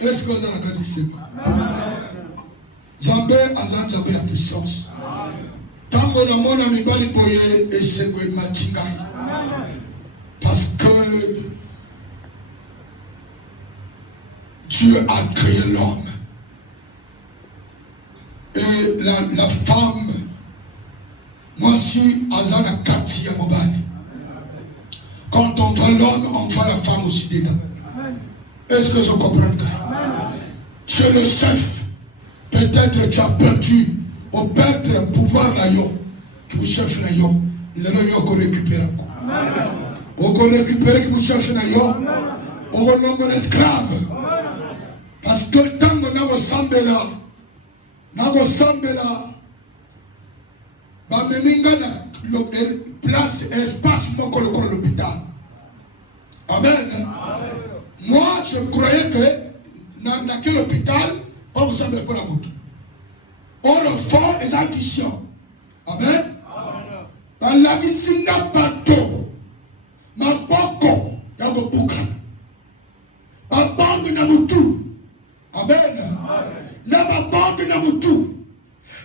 Est-ce que vous avez regardé ici? Zambé azan Zambé la puissance. Tango na mona mibali boye esegwe matingai. Parce que Dieu a créé l'homme. Et la femme, moi aussi, azana kati ya mobali. Quand on voit l'homme, on voit la femme aussi dedans. Est-ce que je comprends? Tu es le chef. Peut-être tu as perdu au perdre le pouvoir là, qui vous cherche là, il est là, qu'on récupère. On récupère qui vous cherche là, on renomme l'esclave. Parce que tant que nous sommes là, place, espace, mon l'hôpital. Amen. Moi, je croyais que dans quel hôpital, on vous semble pour la moto. On le fait les additions. Amen. Dans la vie, bateau, ma boko, ya bobuka. Ma bande na mutu. Amen. Na ma bande na mutu.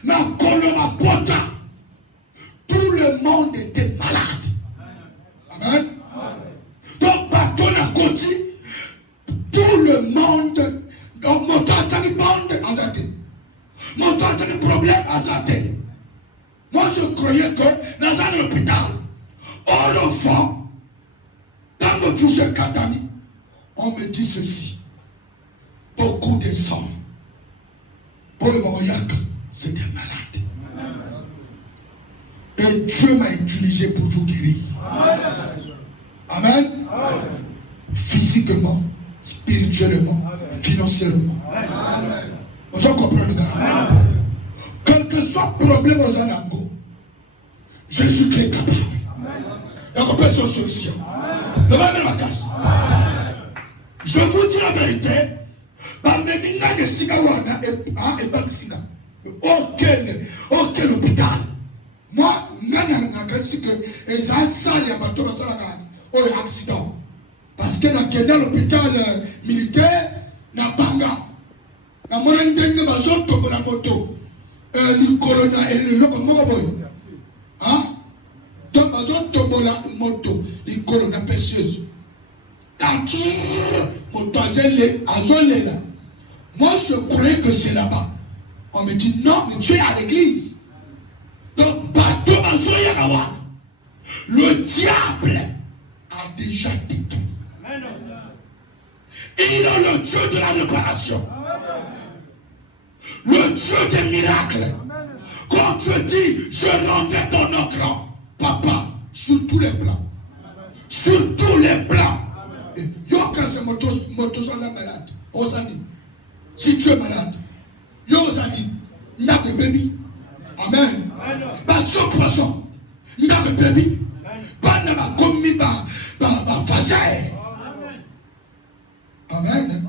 Ma kolo ma pota. Tout le monde était malade. Amen. Donc, bateau na koti. Tout le monde, donc mon temps a une bande à sa tête. Mon temps a un problème à sa tête. Moi je croyais que dans un hôpital, au fond, dans le toucher Katani, on me dit ceci. Beaucoup de sang. Pour le Moyak, c'est des malades. Et Dieu m'a utilisé pour tout guérir. Amen. Physiquement, spirituellement, financièrement. Vous comprenez le gars? Quel que soit le problème aux anangos, Jésus est capable. Il y a pas de solution. Le va mettre ma casse. Je vous dis la vérité. Aucun hôpital. Moi, je que les accident. Parce que dans l'hôpital militaire, na banga. Na morendenge bazoto na moto. Le corona et le locomoboy. Hein? Donc bazoto la moto, le corona perceuse. Moto azole là. Moi je croyais que c'est là-bas. On me dit non, mais tu es à l'église. Donc bateau bazoya kawa. Le diable a déjà détruit. Il est le Dieu de la réparation. Le Dieu des miracles. Quand tu dis, je rendrai ton ocre, papa, sur tous les plans. Sur tous les plans. Yo, quand c'est moto sans malade, Osani. Si tu es malade, yo, Osani, n'a que bébé. Amen. Bah, tu es poisson, n'a que bébé. Bah, n'a pas commis, bah, fasaille. Amen.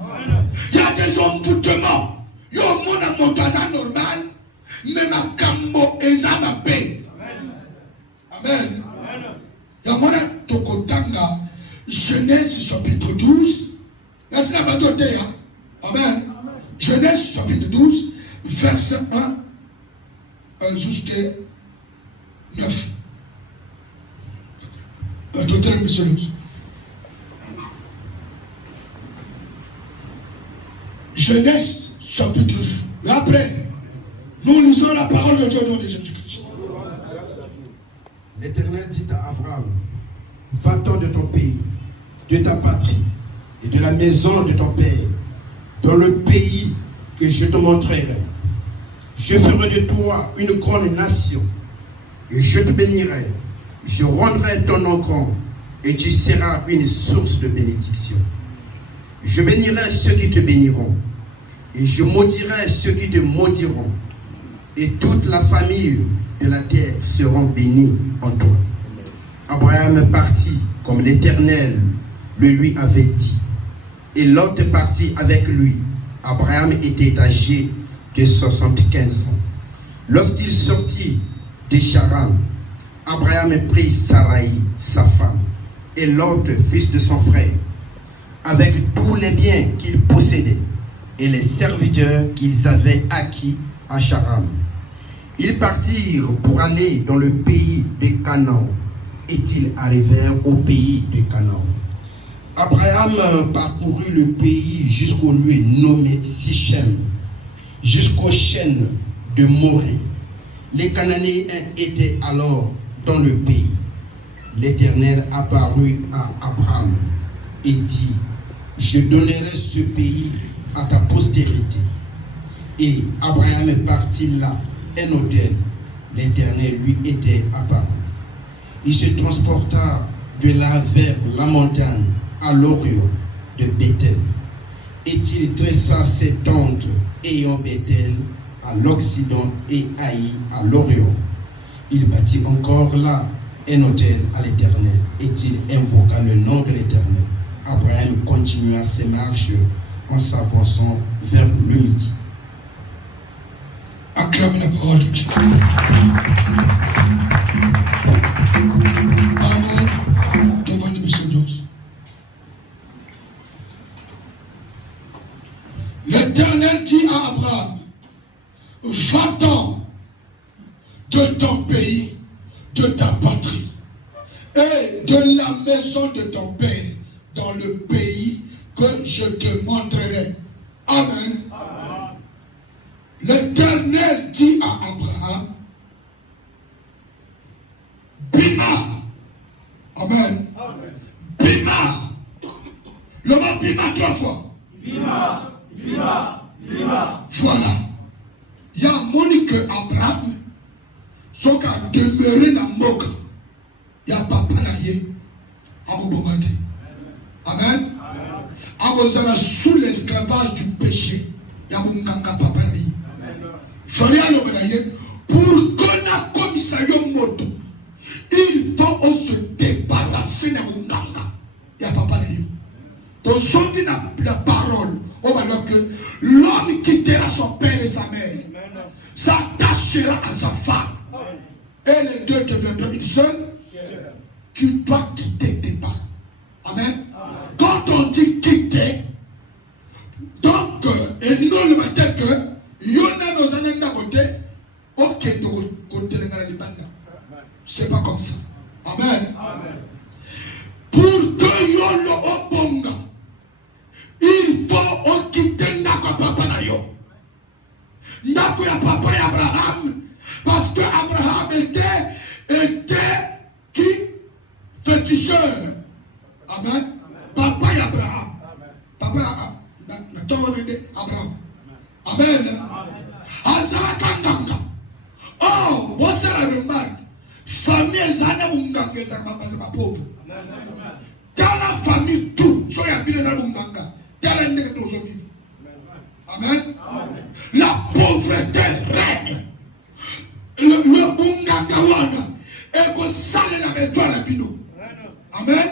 Il y a des envoûtements. Il y a un montage normal, mais ma cambo est à ma paix. Amen. Il y a un tokotanga, Genèse chapitre 12. Là, c'est la bataille. Amen. Genèse chapitre 12, verset 1 jusqu'à 9. Docteur Missolus. Genèse chapitre 12. Et après, nous lisons la parole de Dieu au nom de Jésus-Christ. L'Éternel dit à Abraham, va-t'en de ton pays, de ta patrie et de la maison de ton père, dans le pays que je te montrerai. Je ferai de toi une grande nation et je te bénirai. Je rendrai ton nom grand et tu seras une source de bénédiction. Je bénirai ceux qui te béniront et je maudirai ceux qui te maudiront. Et toute la famille de la terre seront bénies en toi. Abraham partit comme l'Éternel le lui avait dit. Et Lot partit avec lui. Abraham était âgé de 75 ans. Lorsqu'il sortit de Charan, Abraham prit Sarai, sa femme, et Lot, fils de son frère, avec tous les biens qu'il possédait, et les serviteurs qu'ils avaient acquis à Charan. Ils partirent pour aller dans le pays de Canaan, et ils arrivèrent au pays de Canaan. Abraham parcourut le pays jusqu'au lieu nommé Sichem, jusqu'aux chaînes de Morée. Les Cananéens étaient alors dans le pays. L'Éternel apparut à Abraham et dit: je donnerai ce pays à ta postérité. Et Abraham est parti là, un autel. L'Éternel lui était apparu. Il se transporta de là vers la montagne à l'orient de Bethel. Et il dressa ses tentes ayant Bethel à l'occident et Haï à l'orient. Il bâtit encore là un autel à l'Éternel, et il invoqua le nom de l'Éternel. Abraham continua ses marches en s'avançant vers le midi. Acclamez la parole de Dieu. Amen. Devant nous, monsieur Dios. L'Éternel dit à Abraham: va-t'en de ton pays, de ta patrie et de la maison de ton père dans le pays que je te montrerai. Amen. Amen. L'Éternel dit à Abraham: Bima. Amen. Amen. Bima. Le mot Bima 3 fois. Bima, Bima, Bima. Voilà. Il y a un moni que Abraham soit demeuré dans le moka. Il y a papa naïe à Bobogade. Amen. Amen. Sous l'esclavage du péché. Il y a mon ganga papa naïe. Faria le benaye. Pour qu'on a commis ça yon moto, il faut se débarrasser de mon ganga. Il y a papa naïe. Pour sortir la parole, on va dire que l'homme quittera son père et sa mère, s'attachera à sa femme, et les deux deviendront une seule. Tu dois quitter tes parents. Amen. Quand on dit quitter, donc, et nous le matin que, yona nos années d'un côté, ok, de côté de la libanda. C'est pas comme ça. Amen. Pour que yon le obonga, il faut quitter Ndako papa na yo. Ndako ya papa et Abraham, parce que Abraham était qui? Féticheur. Amen. Papa et Abraham. Papa Abraham. Amen. Azara kanganga. Oh, what's la remarque? Famille zana munganga zama pas pauvre. Dans la famille tout, so ya bile zana munganga. Dans la nègre aujourd'hui. Amen. La pauvreté règne. Le munganga wana et que sale la métoire la bino. Amen.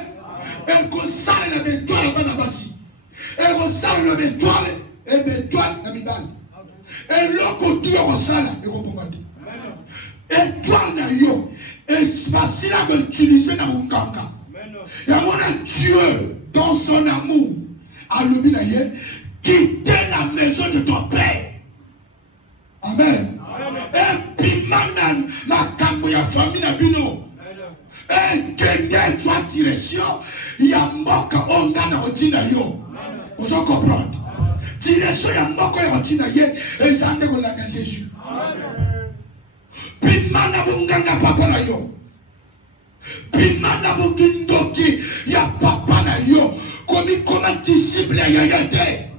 Et que sale la métoire la banabasi. Et que sale la métoire et métoire la bidal. Et l'autre tu es sale et que et toi na yo est facile à utiliser dans mon kanga. Et mon Dieu dans son amour a le binaye quitter la maison de ton père. Amen. Et puis maintenant la camouya famille na bino. Et quelqu'un doit direction il y a moka onga na otina yo. Vous en comprendre? Direction il y a moka na otina ye et ça ne connaît pas Jésus. Pimana munganga papa na yo. Pimana mungindoki ya papa na yo. Comment disciple ya yayate.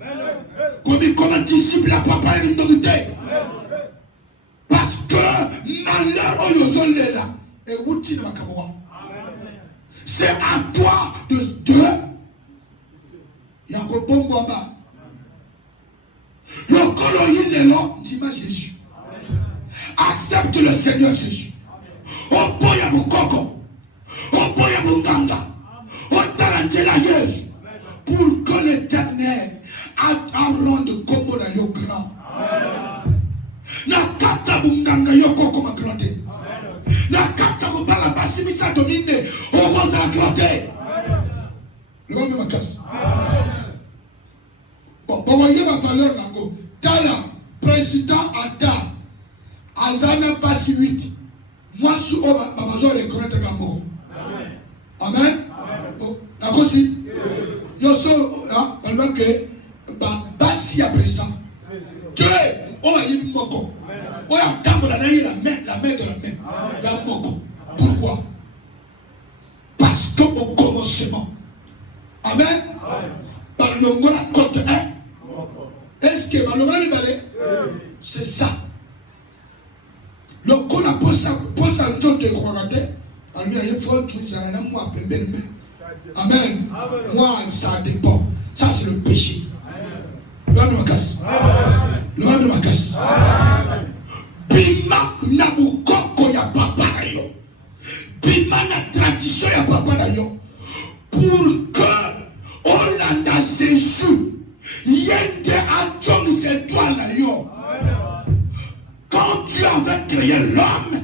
Comment disciple ya papa ya ndogite. Parce que malheur oyozolela et wuti na makaboa. C'est à toi de yakobongo ba. Le kolo yilelo dima Jésus. Accepte le Seigneur Jésus. Opoya mukoko. Opoya munganga. Otarantela Jésus. Pour que l'Éternel rende comme na yo grand. Na kata munganga yoko comme grande. Na kata mubala basimisa domine. Owoza la grande. Le va me casse. Bon, Vous voyez ma valeur là. Dans le président Atta, Azana passe 8. Moi, je suis au besoin de reconnaître Gambo. Amen. D'accord, aussi. Yo so, alors que, basi à président. Dieu, on a eu moko. On a tambour la main de la main. Gambo. Pourquoi? Parce qu'au commencement. Amen. Par le mot la côte 1. Est-ce que par le mot la c'est ça. Le qu'on a posé un job de croiraté. Alors il faut tout ça. Moi, amen. Moi, ça dépend. Ça, c'est le péché. Le vent de ma casse. Le vent de ma casse. Bima na bukoko ya papa na yo. Bima na tradition ya papa na yo. Pour que Hollanda Jésus yende adjong ses doigts na yo. Quand Dieu avait créé l'homme,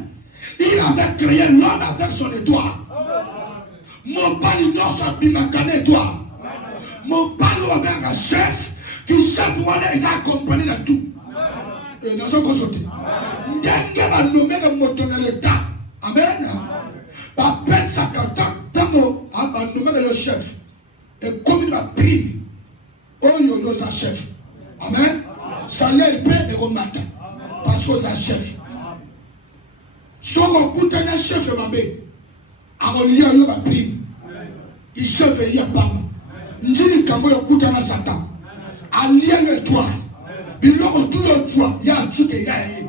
il avait créé l'homme avec son doigt. Mon pali non sa bimakane doigt. Mon pali avec un chef qui chef wana ils accompagné dans tout. Et dans son côté. Ndenge va nommer le moton dans l'état. Amen. Ba pesa kata tango va nommer le chef. Et comme il va prier, oh yo sa chef. Amen. Salaire paie et au matin. Parce que sa chef. Si on écoute un chef de Mabé, à mon lien, il va prier. Il chef et il y a pas mal. Ndini Kambo écoute un Satan. À lien le toit. Il y a tout le toit. Il y a tout qui est.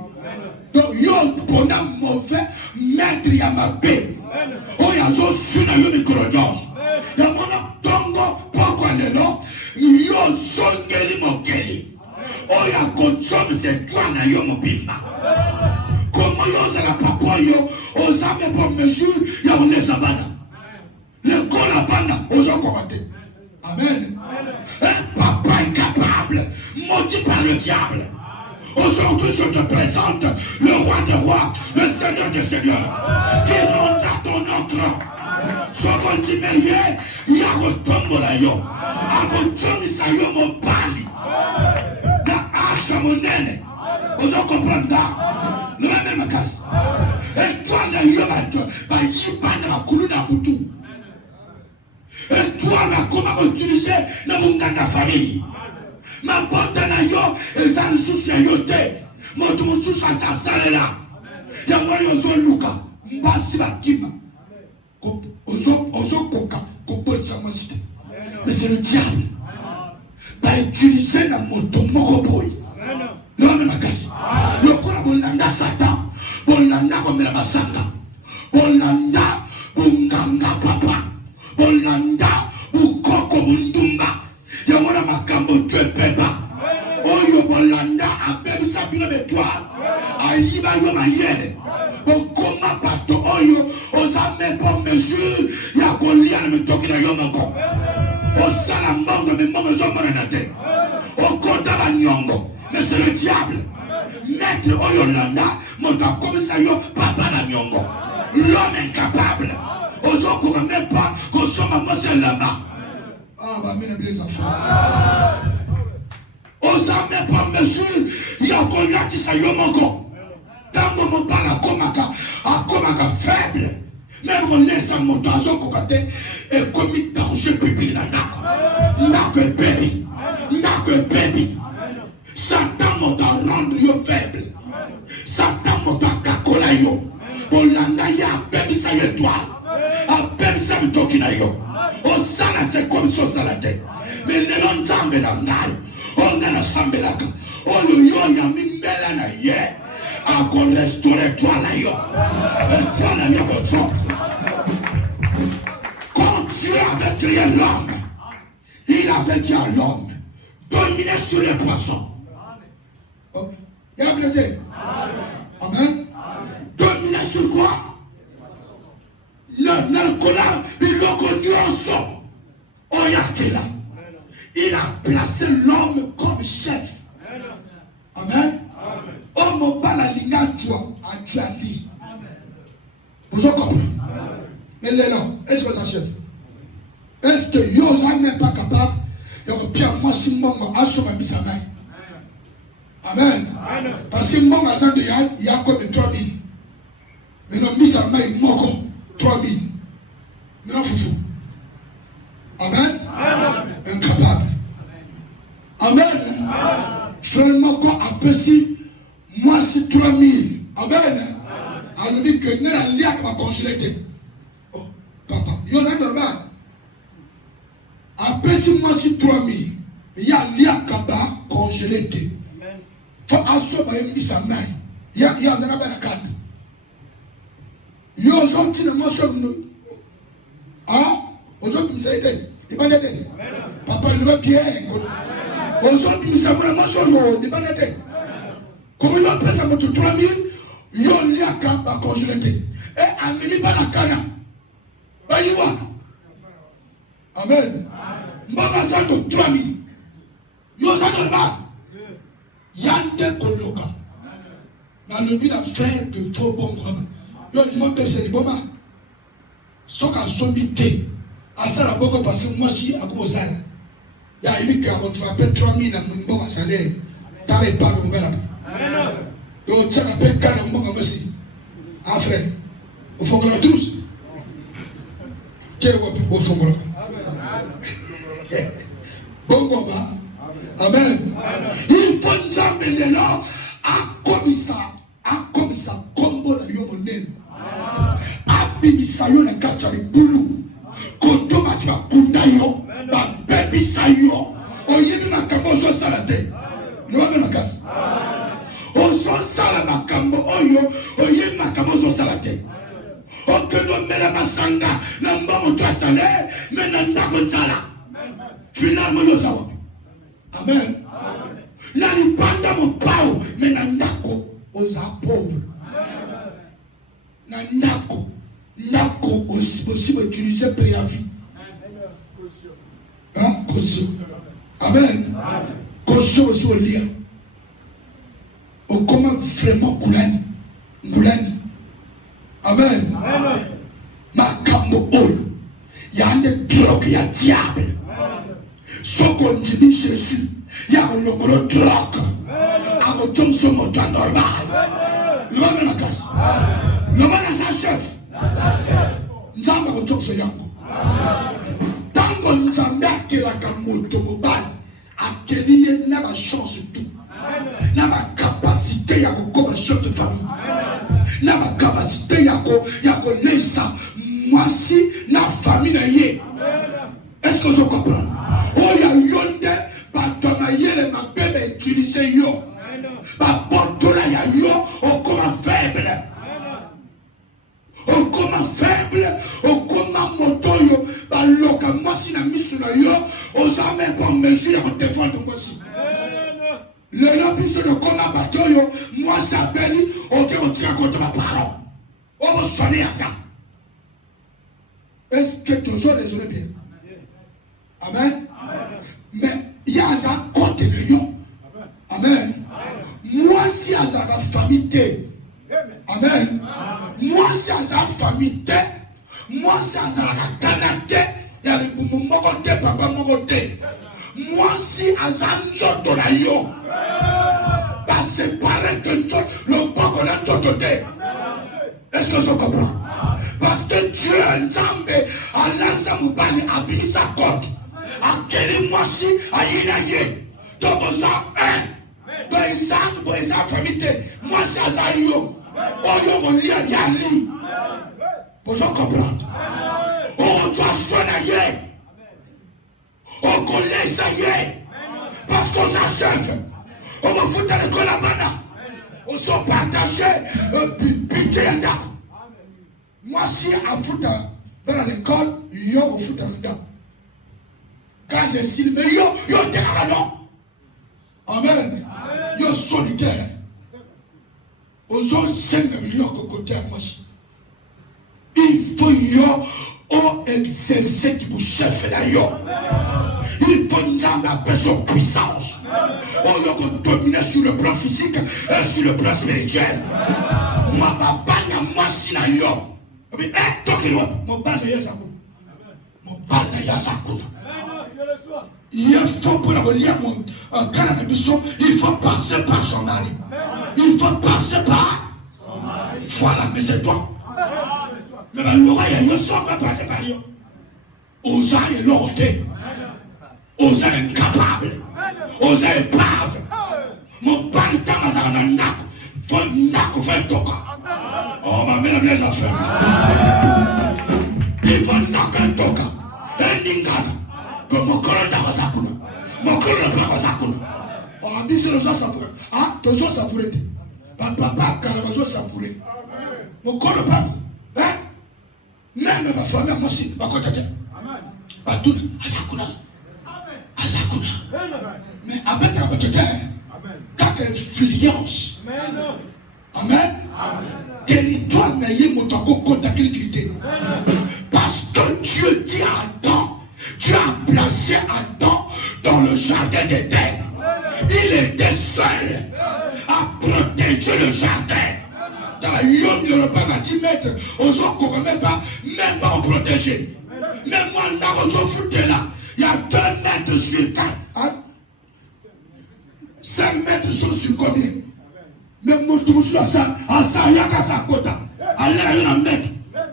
Donc, il y a un mauvais maître il y a Mabé. Oh, il y a un sur le micro-dose. Il y a mon tongo, pourquoi le nom? Il y a un songeli mokeli. Oh, il y a un contrôle, c'est toi, na yo mobimba. Comment yo za la papa yo, aux âmes pour mesure, il y a un sabana. Le corps la banda, aux encouratés. Amen. Un papa incapable, maudit par le diable. Aujourd'hui, je te présente le roi des rois, le seigneur des seigneurs, qui rendra ton entrant. Souvent tu m'éliais, il y a retombe là yo. A retombe ça yo mon pali. Na acha mon nene. Vous en comprenez? Le même casse. Et toi, la yo va y prendre la coulou na boutou. Et toi, la comment utiliser dans mon ganga famille. Ma porte na yo, et ça ne soucie yo te. Mon tout soucie ça sale là. Ya moi yo zo luka, mbasi ba kima. Ozo koka, kopo tsamosite. Mais c'est le diable. Va utiliser la moto mokoboy. Non, mais ma casse. Le corps bolanda Satan. Bolanda comme la basanga. Bolanda bunganga papa. Bolanda ukoko bundumba. Yawona makambo twepeba. Oyo bolanda abebu sabina betwa. Ayiba yo mayele. Bokoma pato oyo osame pour mesure ya kolia na mitoki na yo moko. Osala mongo me mongo zo manate. Okota ba nyongo. Mais c'est le diable. Maître Oyolanda, mon comme ça yo papa na nyongo. L'homme incapable. Ozoko même pas qu'on soit maman c'est là-bas. Ah bah mais les enfants. Osa même pas mesure, il y a qu'on y a qui ça yo mongo. Tango mon parle à komaka faible. Même on laisse un montant à son côté et commis danger public n'a que baby. N'a que baby. Satan m'a rendre yo faible. Satan m'a kakola yo. Bolanda ya baby ça y est toi. A baby ça me tokina yo. O sana c'est comme ça la tête. Mais les non zambe na ngai. On a la sambelaka. On le yo ya mi mbela na ye. A qu'on restaurer toi la yo. Toi la yo votre. Quand Dieu avait créé l'homme, il avait dit à l'homme dominer sur les poissons. Okay. Il y a vérité. Amen. Dominer sur quoi? Le colère, il l'a connu en son. Oyakela. Il a placé l'homme comme chef. Amen. Homme pas la ligne à toi, à Tuali. Vous en comprenez? Mais là, est-ce que tu chef? Est-ce que Yosa n'est pas capable? Donc, bien, moi, si mon a sauvé ma sa main. Amen. Parce que mon agent de il y a comme 3000. Mais non, mis sa main, il manque 3000. Mais non, foufou. Amen. Incapable. Amen. Seulement quand apprécie, moi, c'est 3000. Amen. On nous dit que nous allons lire ma congelée. Oh, papa, il y a normal. Apprécie, moi, c'est 3000. Il y a lire kaba congelé. Faut assurer mis sa main. Il y a un peu de carte. Il y a aujourd'hui une motion. Ah, aujourd'hui, nous avons dit. Il va l'aider. Papa, il va bien. Aujourd'hui, nous avons une motion. Il va l'aider. Comme il y a un peu de 3000, il y a un lien à congelé. Et un mini pas la cana. Amen. Magasin de 3000. Il y a un normal. Yande Koloka. Dans le but d'un frère de faux bon homme. Yo, il m'a dit bon ma. Soka sommité. À ça la boque parce que moi si à cause ça. Il y a une qui a retrouvé 3000 dans mon bon salaire. T'avais pas mon gars là. Donc ça appelle 40 bon comme si. Ah frère. Au fond de tous. Quel au fond de bon combat. Amen. Il faut nous amener là à comme ça, combo la yomonel. À bimisayo na kachari bulu. Koto masiba kundayo, ba baby sayo. Oye na kabozo salate. Nous avons la casse. Ozo sala makambo oyo, oye na kabozo salate. Okedo mela masanga, na mbamu twasale, mena ndako tala. Finalement yo sawa. Amen. Nalipanda mpao mena ndako oza pauvre. Na ndako aussi utiliser préavis. Hein? Caution. Amen. Caution aussi au lien. Au comment vraiment Goulani. Amen. Makambo olo. Il y a une drogue, il y a diable. Ce qu'on dit Jésus, il y a un nombre de drogue. À votre son montant normal. Le monde la casse. Le monde a sa chef. Nous avons votre son yango. Tant que nous avons mis la camoto mobile, à quel il n'a pas chance tout. N'a pas capacité à comme chef de famille. N'a pas capacité à connaître ça. Moi si, na famille n'a yé. Est-ce que vous comprenez? Oh, il y a yonde, bah, tomaïe, ma bébé utilisé yo. Bah, portola ya yo, oh, comment faible. Oh, comment faible, oh, comment moto yo. Bah, loka, moi, si la mise sur yo, aux armées pour mesure de défendre moi aussi. Le lobby se de comment bateau yo, moi, ça béni, on tire contre ma parole. On va sonner à ta. Est-ce que toujours raisonnez bien? Amen. Mais il y a un côté de yo. Amen. Moi, si à la famille, amen. Moi, si à la famille, moi, si à la Canada, il y a le mouvement côté, papa, mon côté. Moi, si à la de la yo, bah, c'est pareil que le bon qu'on a côté. Est-ce que je comprends? Parce que Dieu, un jambe, à l'ensemble, a mis sa côte. À quel mois si à Yinaye, donc on a un, dans les âmes, dans les affamités, moi c'est à Zayo, on lit à Yali. Vous comprenez? On doit soigner, on connaît ça y est, parce qu'on s'achève, on va foutre à l'école à Mana, on se partage, budget à date. Moi si à foutre dans l'école, il y a un foot à l'école. Quand je suis mais yo t'es non. Amen. Yo solitaire. Aux autres 5 millions de côté moi. Il faut yo au exercer qui vous chef là yo. Il faut nous appeler son puissance. On doit dominer sur le plan physique et sur le plan spirituel. Moi papa n'a moi si là yo. Mais donc mon balle est à mon balle est à Il faut pour la relier mon canal de son, il faut passer par son mari. Il faut passer par son mari. Voilà, mais c'est toi. Mais l'oreille, il ne faut pas passer par lui. Osa est l'oroté. Osa est incapable. Osa est brave. Mon pantin a ça dans le nac. Faut nac faire toka. Oh, ma mère, les affaires. Il faut nac un toka. Et n'ingana. Comme mon colonne d'Arasakuna. Mon colonne d'Arasakuna. Oh, mais c'est le jour savouré. Ah, le jour savouré. Papa, Carabazo savouré. Mon colonne pas. Hein? Même ma famille, moi aussi, ma contacte. Amen. Tout, Asakuna. Asakuna. Mais avec la contacte, quand il y a filiance. Amen. Territoire n'a eu mon contacté. Parce que Dieu dit à Adam, Dieu a placé Adam dans le jardin d'Éden. Il était seul à protéger le jardin. Dans la Yom, le repas m'a dit, maître, aux gens qu'on ne remet pas, même pas en protéger. Même moi, là, il y a 2 mètres sur 4. Hein? 5 mètres sur combien? Même mon tour sur ça, il y a sa quota. Allez, il y a un mètre.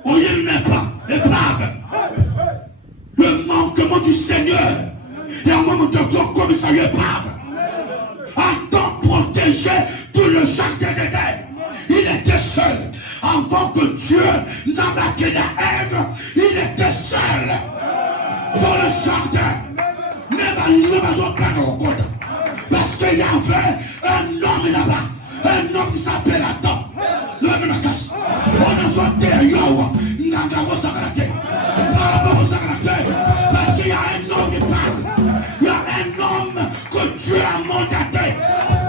On y met pas. Et brave. Le manquement du Seigneur. Il y a un moment de ton commissariat brave. Attends, protéger tout le jardin d'Éden. Il était seul. Avant que Dieu n'a marqué la Ève, il était seul dans le jardin. Même à l'île, ils ont plein de rencontres. Parce qu'il y avait un homme là-bas. Un homme qui s'appelle Adam. L'homme de la casse. On a sauté à Yawa. Nagaro Sagrate. Par rapport au Sagrate. Parce qu'il y a un homme qui parle. Il y a un homme que Dieu a mandaté.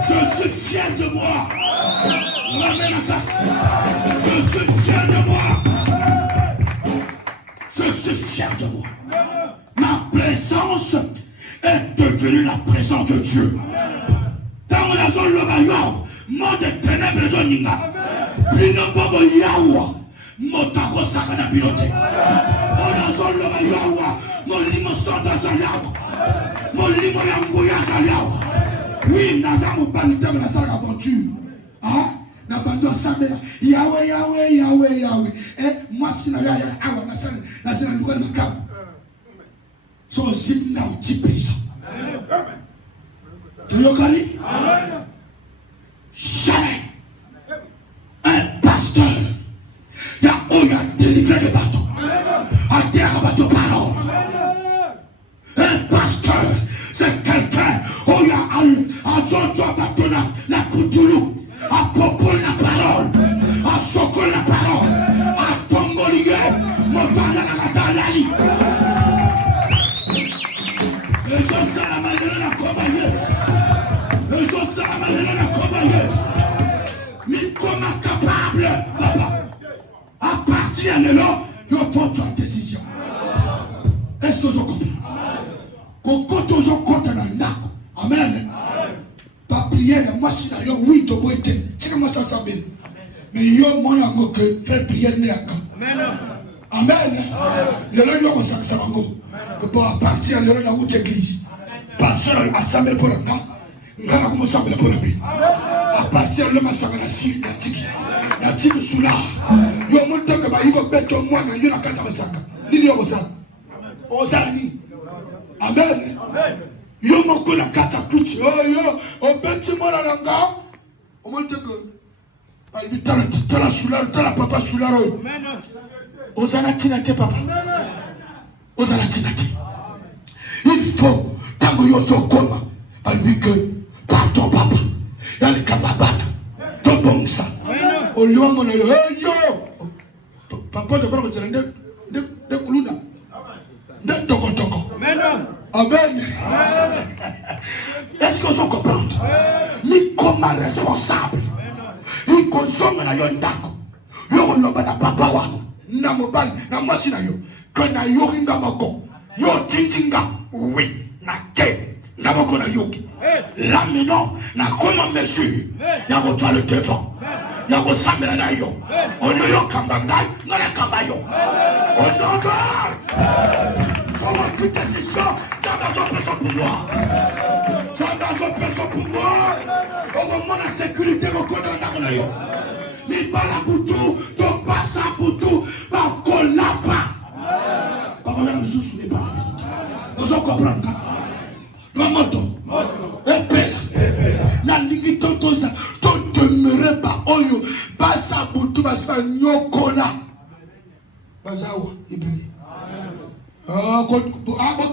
Je suis fier de moi. Je suis fier de moi. Je suis fier de moi. Ma présence est devenue la présence de Dieu. Dans la zone de Mayo, monde de ténèbres de Ninga. Pino Bobo Yawa, Motaro Sakana Pilote. Dans la zone de Mayo, mon limo Santa Zaliawa. Mon limo Yangoya Zaliawa. Oui, Nazamo Palita de la salle d'aventure. Ah? N'abandonne ça, Yahweh, Yahweh, Yahweh, Yahweh. Et moi, si je suis awa, na c'est la nouvelle macabre. So, si na uti pisa. Tu y connais? Jamais un pasteur, il y a délivré le bateau. À terre, à bateau parole. Un pasteur, c'est quelqu'un, où il y a Jojo bateau, la Poutoulou. À propos la parole, à Soko la parole, à Tongolié, Motana la Lali. Les gens sont à la manière de la combailleuse. Les gens sont à la manière de la combailleuse. Mais comment capable, papa, à partir de là, il faut une décision. Est-ce que je comprends? Quand on compte dans le nac, amen. Pas prière, moi si d'ailleurs oui, tu peux être. C'est comme ça ça bien. Mais yo mon amour que faire prière n'est pas. Amen. Le là yo ça ça va go. Que pour partir le là où l'église. Pasteur assemblée pour le temps. Ngana comme ça pour la vie. À partir le massacre la si la tiki soula. Yo mon temps que ba il va mettre moi na yo na kata massacre. Ni yo ça. Ozani. Amen. Yo moko la katakuti. Oh yo, on bêtit moi la langa. On me dit que il t'as la soulard, t'as la papa soulard. Ozana tinate papa. Ozana tinate. Il faut tango yo so koma. Il que pardon papa. Dans les kababana. To bon ça. O liwa mona yo. Yo. Papa de ba ko tene de kuluna. De toko toko. Amen. Est-ce que vous comprenez? Ni comme responsable. Ni consomme na yo ndako. Yo no bana papa wano. Na mobile na mwasi na yo. Kana yo ringa mako. Yo tintinga. Oui. Na ke. Na moko na yoki. Là maintenant, na comment mesure. Ya ko toi le devant. Ya ko samela na yo. On yo kambanga na la kambayo. On no God. Faut votre décision. son pouvoir. Son pouvoir. Au moment de la sécurité, au côté de la Nagonayo. Mais pas la boutou, ton passe à boutou, pas qu'on l'a pas. Pas qu'on a le sous n'est pas. Nous en comprenons. La moto. Épée. La ligue tontosa. Ton demeurer pas oyo. Passe à boutou, passe à nyokola. Bazawa, ibeli. Ah,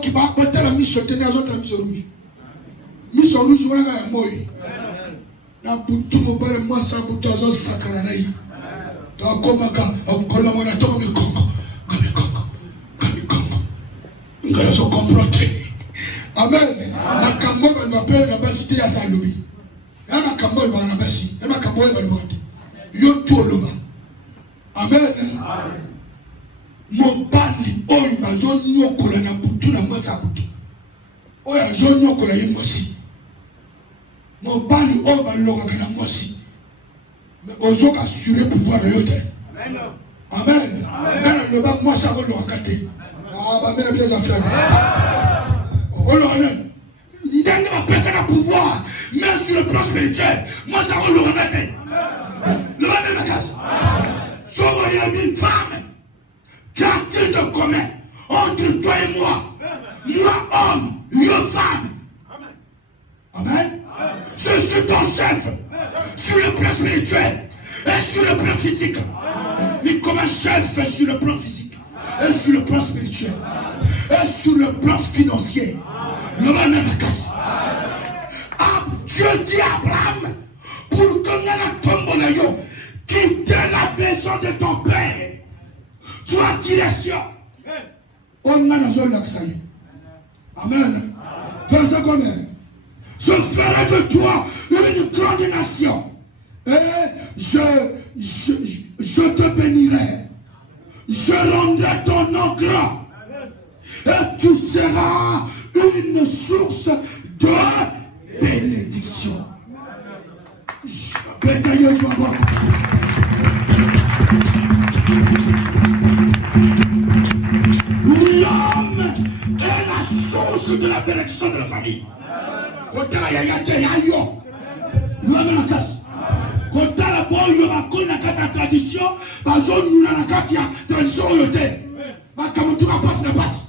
qui va apporter la mission, tenir les autres mission rouge. Mission rouge, voilà, il y a moi. Na butu mobile moi ça butu azo sakana na yi. Donc comme ça, on colle moi na tomo mikongo. Ngala so comprendre. Amen. Na kambo ba m'appelle na basité ya salobi. Ya na kambo ba na basi. Ya na kambo ba na bote. Yo to loba. Amen. Mobali oyo bazo nyokola na butu na moi ça butu. Oyo azo nyokola yi mosi. Mobali oyo balongaka na mwasi mais ozoka assurer pouvoir na yo te. Amen. Ngana loba mwasi akolongaka te. Bamena bien affaire olongana ndenge bapesaka pouvoir même sur le plan spirituel mwasi akolongaka te. Loba mpe makasi soko yebi femme qu'a-t-il de commun entre toi et moi homme yo femme. Amen. Je suis ton chef sur le plan spirituel et sur le plan physique. Mais comme un chef sur le plan physique et sur le plan spirituel et sur le plan financier. Dieu dit à Abraham pour que la tombe quitte la maison de ton père. Toi direction. On a la zone d'accès. Amen. Verset combien? Je ferai de toi une grande nation et je te bénirai. Je rendrai ton nom grand et tu seras une source de bénédiction. L'homme est la source de la bénédiction de la famille. Kotala ya yate ya yo. Luame na kasi. Kotala boyo bakoni na kati ya tradition, bazonuna na kati ya tradition yote. Bakamutuka passe na passe.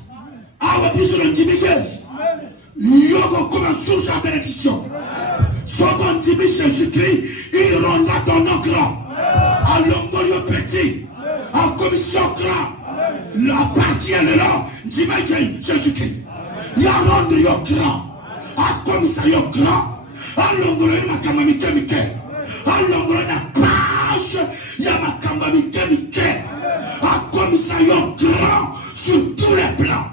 Awa biso na ntibise. Yoko comme source à bénédiction. Soko ntibise Jésus-Christ, il rendra ton nom grand. À l'ongolio petit, en commission grand. La partie est là, ntibise Jésus-Christ. Ya rendre yo grand. Akomisa yo grand, alongolo ya makamba mike mike, alongolo na page ya makamba mike mike, akomisa yo grand sur tous les plans,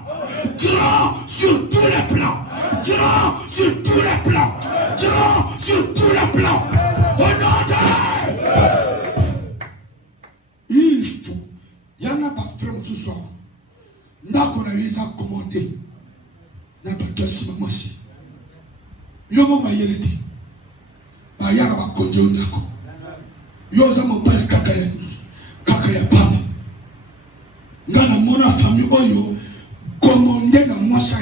grand sur tous les plans, grand sur tous les plans, grand sur tous les plans. Au nom de il faut, il y en a pas frère ce soir, n'a qu'on a eu ça commandé, n'a pas de si moi aussi. Yomo mayeliti bayaka bakonje ondako yoza mobali kaka ya papa ngana mona famille oyo commandé na mwasa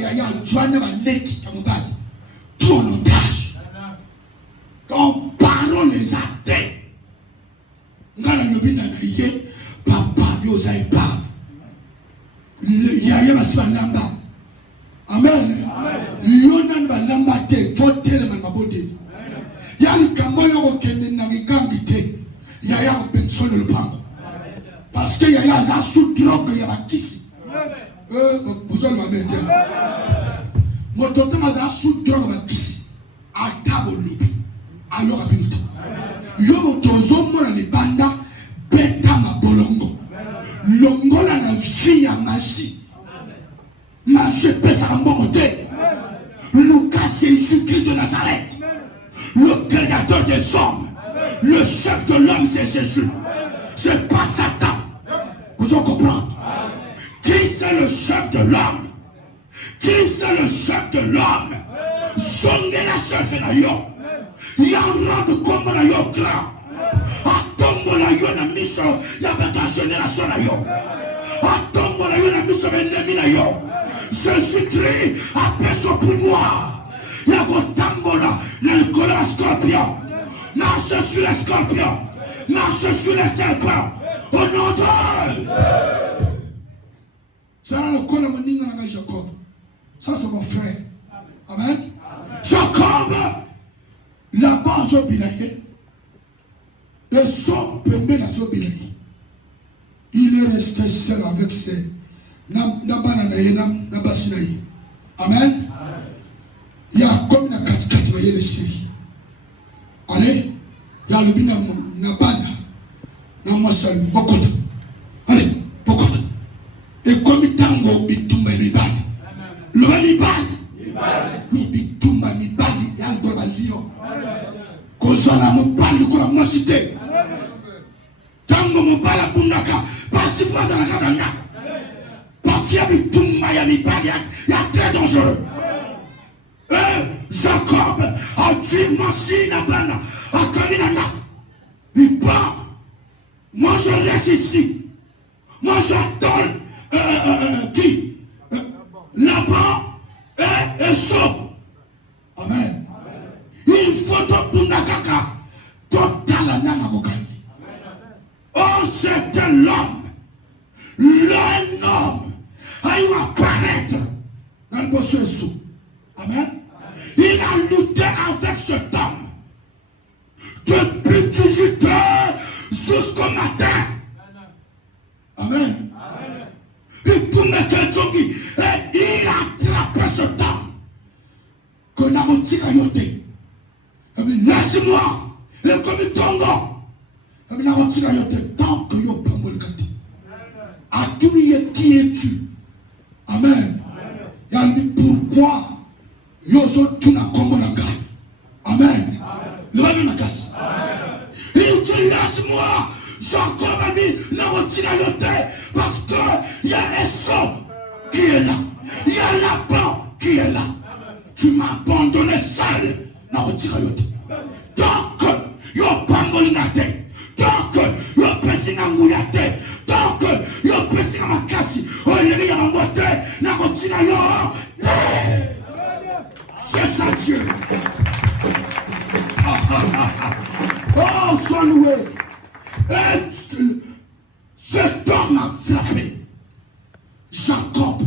yaya joine ba leki ya mobali tout en otage donc parole les actes ngana nobina na ye papa yoza epave yaya basiba namba. Amen. Yonan balamba te fotele mabode. Yali kamoyo ko kende na ngikangite. Yaya ko pension le pango. Parce que yaya za sous drogue ya bakisi. Buzol ba mende. Mototo ma za sous drogue bakisi. Atabo lobi. Ayo ka binuta. Yo motozo mona ni banda beta mabolongo. Longola na vie ya magie. Magie pèse à mon côté. Lucas, c'est Jésus-Christ de Nazareth. Le créateur des hommes. Le chef de l'homme, c'est Jésus. C'est pas Satan. Vous en comprenez? Christ est le chef de l'homme. Christ est le chef de l'homme. Songe la chef de l'homme. Il y a un rang de combat de l'homme grand. A tombe la yo na mission. Il y a la génération de l'homme. A tombe Jésus-Christ a pris son pouvoir. Il a gotambola, le scorpion. Marche sur les scorpions. Marche sur les serpents. Au nom de ça, le Jacob. Ça, c'est mon frère. Amen. Jacob, là-bas, et son pembe na zobilaye. Il est resté seul avec ses nabasinaï. Amen. Il y a comme une katikati va y aller chéri. Allez, il y a le bina nabana, namasal bokota. Allez, bokota. Et comme il tango bitumba libani. Le libani. Le bitumba libani y a le lion. Kozana mobali ko na cité. Tango mobala bundaka parce qu'il faut ça la katanga. Parce qu'il y a du tumba ya libani, il y a très dangereux. Jacob a dit Massi Nabana a Kalinana. Il part. Moi je reste ici. Moi j'attends qui là-bas et sauve. Amen. Il faut que Punakaka totalement Magogani. Oh, c'était l'homme. L'homme a eu apparaître dans le bossu sous. Amen. Il a lutté avec cet homme depuis 18 heures jusqu'au matin. Amen. Il tournait et il a attrapé cet homme. Qu'on a monté à yoté. Laisse-moi. Et comme il tombe. Il a monté à yoté tant que yo pas le gâté. À tout qui es-tu? Amen. Il a dit pourquoi Yozo tuna kombo na ngai. Amen. Le va me casse. Il dit laisse-moi. Jacob a dit na retira yote parce que il y a Esau qui est là. Il y a Laban qui est là. Tu m'as abandonné seul na retira yote. Donc yo pambolingate. Donc yo pesinga ngulate. Donc yo pesinga makasi. O yeli ya mangote na retira yote. C'est ça Dieu. Oh, sois loué. Et cet homme a frappé Jacob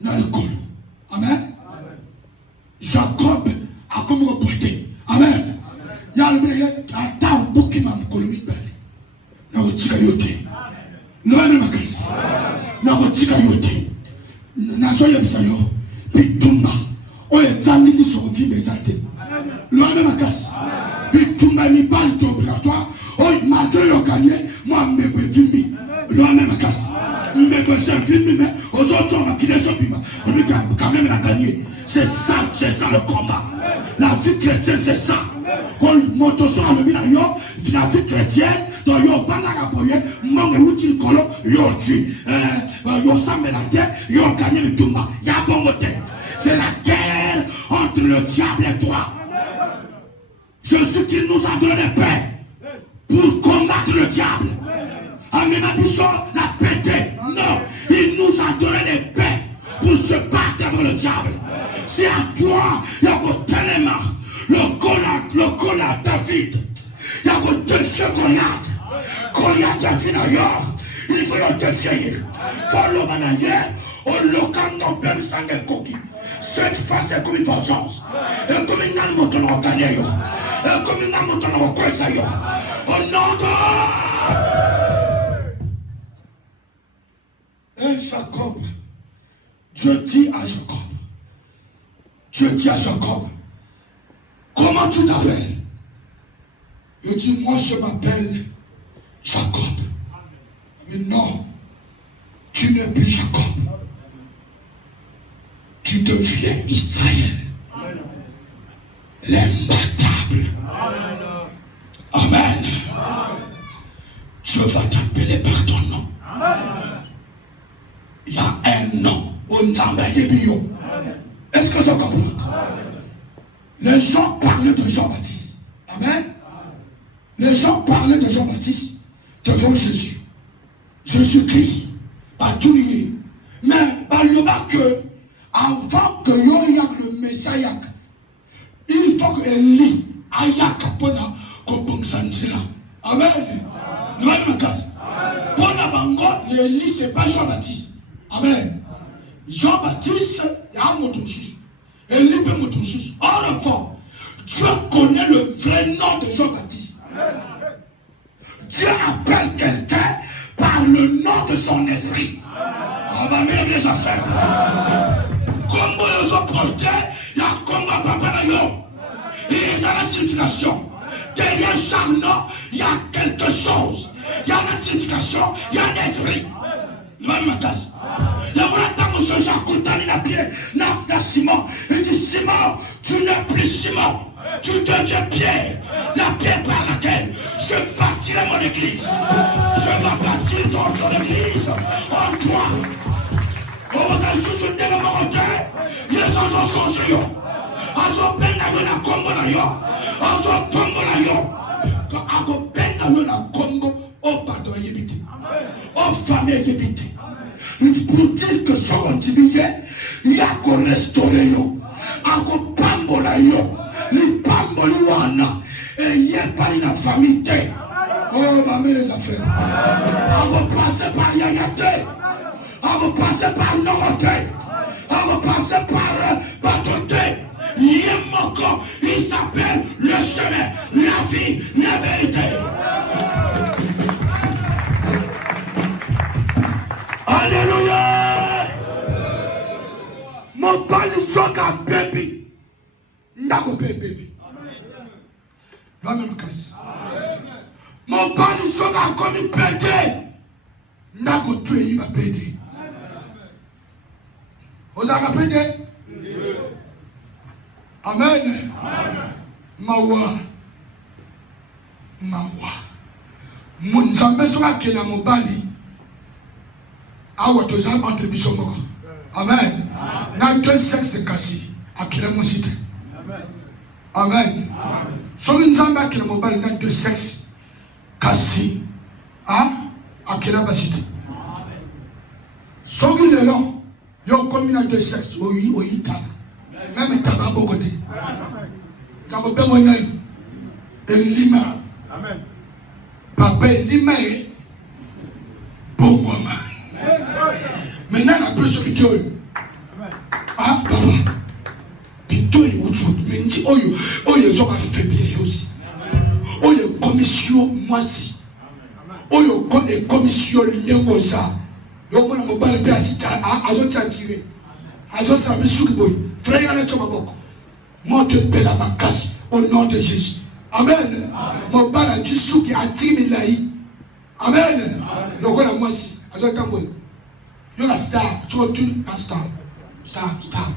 dans le col. Amen. Jacob a comme reporté. Amen. Il y a le bré à ta bouki ma colonie belle. Na rotika yote. No ane makasi. Na rotika yote. Na soya bisayo. Bitumba. Oye tami ni survie des altés. L'homme ma casse. Bitumba ni pas le obligatoire. Oye malgré le gagné, moi me vimbi. L'homme ma casse. Me besoin vimbi mais aux autres on a quitté son bima. On dit quand même la gagné. C'est ça le combat. La vie chrétienne c'est ça. Quand moto sur le bina yo, la vie chrétienne dans yo bana apoyer, mon outil colo yo tu. Yo sambe la terre, yo gagné le tumba. Ya bon côté. C'est la guerre entre le diable et toi. Jésus qui nous a donné paix pour combattre le diable. Amen. La pété. Non, il nous a donné les paix pour se battre avec le diable. C'est à toi, il y a un élément. Le Goliath David. Il y a un défi Goliath. Goliath a fait d'ailleurs. Il faut le défier. Il faut le manager. On le canne même sans un coquille. Cette face est comme une vengeance. Et comme une âme monte dans le gagné. Et comme une âme monte dans le coin. Au nom de et Jacob, Dieu dit à Jacob, comment tu t'appelles? Il dit, moi je m'appelle Jacob. Mais non, tu n'es plus Jacob. Tu deviens Israël. L'imbattable. Amen. Dieu va t'appeler par ton nom. Il y a un nom. Est-ce que ça comprend? Les gens parlaient de Jean-Baptiste. Amen. Les gens parlaient de Jean-Baptiste devant Jésus. Jésus crie. batuli. Mais baloba que avant que yo yak le Messiah, il faut que Eli ayak pona ko bongsanzila. Amen. Nous allons ma case. Pona bango Eli c'est pas Jean-Baptiste. Amen. Jean-Baptiste il y a un mot de chose. Eli peut mot de chose. Or enfant, Dieu connaît le vrai nom de Jean-Baptiste. Dieu appelle quelqu'un par le nom de son esprit. Ah bah mais bien affaires. Comme vous ont porté, il y a comme papa là yo. Et ça a la signification. Derrière chaque nom, il y a quelque chose. Il y a une signification, il y a un esprit. Il va me casser. Il y a un temps où je suis condamné à pied, na Simon. Il dit Simon, tu n'es plus Simon. Tu deviens Pierre, la pierre par laquelle je bâtirai mon église. Je vais bâtir ton église en toi. On va juste se dire mon côté. Les gens ont changé. Ils ont peine à la combo d'ailleurs. Ils ont combo d'ailleurs. Quand ils ont peine à la combo, on part de l'ébité. On famille l'ébité. Pour dire que ce qu'on dit, il y a qu'à restaurer. À qu'à pambo d'ailleurs. Les pamboliwana et y a pas une famille. Oh, ma mère les affaires. On va passer par Yayate. On va passer par Norote. On va passer par Batote. Yemoko, il s'appelle le chemin, la vie, la vérité. Alléluia. Mon pali soka baby. Ndako baby. La même casse. Mon pali soka comme pédé. Ndako tué il va pédé. Vous avez pédé? Amen. Mawa. Nzambe soka kena mobali. Awa toza entre bisomoko. Amen. Na deux sexes kasi akila mosite. Amen. Soki nzambe akila mobali na deux sexes kasi akila basite. Soki lelo yo komi na deux sexes oyi taba. Même taba bokote. Kabo bengo nai elima. Amen. Papa elima e bongoma. Maintenant la personne qui est papa plutôt il vous joue mais dit oyo ils ont affaibli aussi oyo commission moisi oyo commission négoza donc on a mobile bien assisté azo tirer azo saber sur boy frère yana choma boko monte bela makasi au nom de Jésus. Amen. Mobile a dit sous qui attire milai. Amen. Donc on a moisi azo tamboy. You're a star, tu vas tout un star. Star.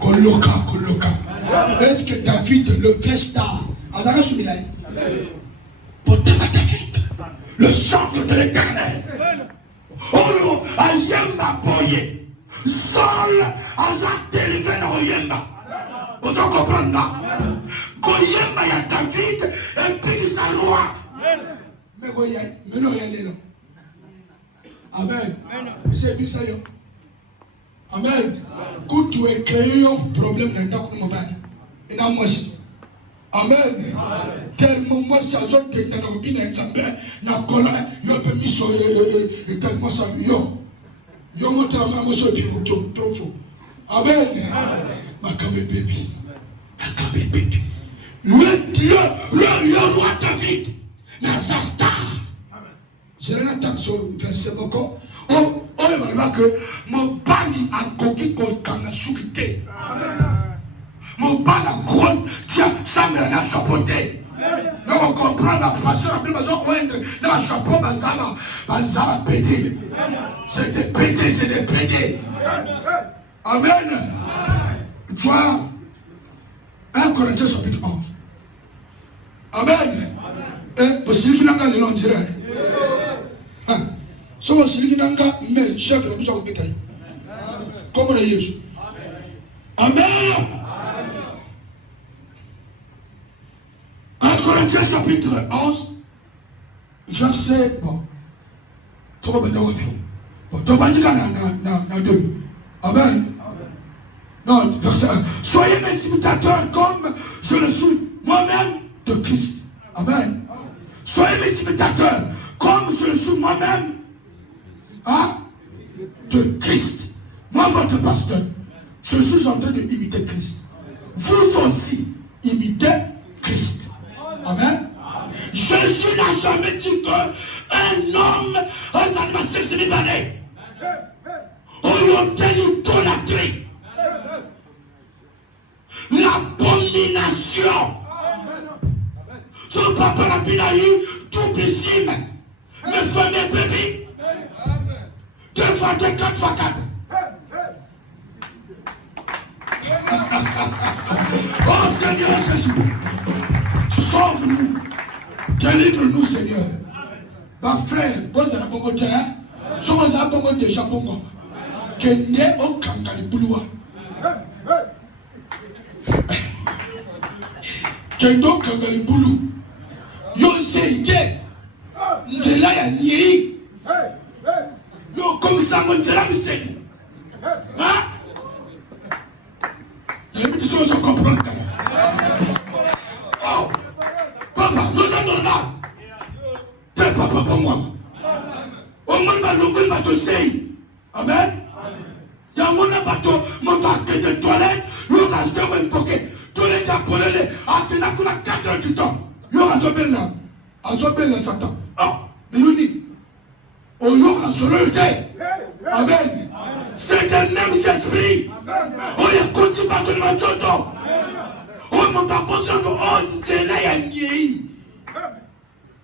Coloca. Est-ce que David, le vrai star, Azara Soumilaï, pourtant David, le centre de l'éternel, oh, Ayemba Boye, Sol, Azar délivré dans Oyemba. Vous comprenez ça? Koyemba, il y a David, et puis sa roi. Mais non, il y a là. Amen. C'est bien ça. Amen. Quand tu es créé un problème dans le mobile, et dans moi aussi. Amen. Tellement moi, ça a été dans le bin exemple, na kola, yo pe miso et tellement ça yo montre ma moi sur le trop faux. Amen. Makabe baby. Le roi David. Nasa star. Je n'ai pas sur verset beaucoup. Oh, il m'a dit que mon bani a coquille contre la souquité. Mon bani a couronne, tiens, ça me l'a chapeauté. Donc on comprend la passion, la maison, dans la chapeau, bazama pédé. C'est des pédés. Amen. Tu vois, 1 Corinthiens chapitre 11. Amen. Celui qui n'a pas de nom dirait. Celui qui n'a pas de chef de la mission au bétail. Comme le Jésus. Amen. 1 Corinthiens chapitre 11. verset, bon, comment on dit? Bon, donc on dit na 2. Amen. Non, verset 1. Soyez mes imitateurs comme je le suis moi-même de Christ. Amen. Soyez mes imitateurs comme je le suis moi-même de Christ. Moi, votre pasteur, je suis en train d'imiter Christ. Vous aussi, imitez Christ. Amen. Jésus n'a jamais dit qu'un homme, un animateur, c'est libanais. Orienté l'idolâtrie. L'abomination. Son papa n'a pas eu doublissime. Mais famille bébé. 2 fois 2, 4 fois 4. Oh Seigneur Jésus, sauve-nous, délivre-nous Seigneur. Ma frère, vous avez un bon terrain, si vous avez un bon déjà bon moment, que n'est au kangali bouloua. Que n'est kangali boulou. Yo c'est Njela ya nyeri. Yo comme ça mon Njela c'est. Hein? Les choses se comprennent. Oh, papa, nous sommes là. T'es papa pour moi. Au monde va l'ouvrir ma dossier. Amen. Il y a mon bateau, mon bateau de toilette, le reste de mon pocket. Toilette à polele, à Tenakuna 4 heures du temps. Yo a sauvé là. A sauvé là, Satan. Oh, mais you dit. Oh, yo a sauvé là. Amen. C'est un même esprit. On est continue à donner ma jodo. On m'a pas besoin de on tela ya nyei.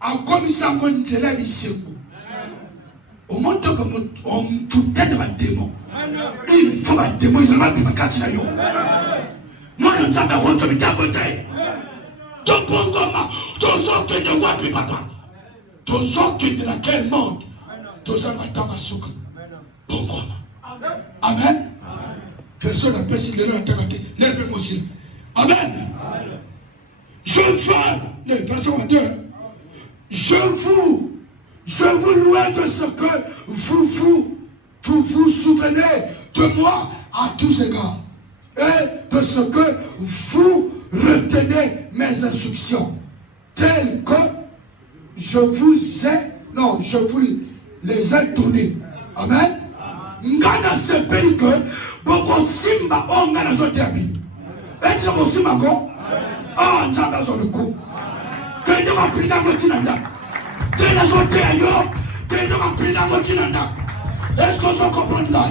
A comme ça mon tela biseko. Au monde comme on tout de ma démon. Il faut ma démon il m'a pas kati na yo. Moi je t'ai pas honte de ta beauté. Ton bon comment, ton sort de wapi papa. Ton sort de laquelle monde. Ton sort de ta souka. Bon comment. Amen. Personne n'a pas signé la terre. Lève aussi. Amen. Je veux, verset 2. Je vous loue de ce que vous souvenez de moi à tous égards. Et de ce que vous retenez mes instructions. Telles que je vous les ai données. Amen. Ngana se pays que beaucoup simba on ngana zote abi. Est-ce que vous simba ko? Ah nzamba zo le coup. Que nous appelons dans tinanda. Que nous zote ayo. Que nous appelons dans tinanda. Est-ce que vous comprenez là?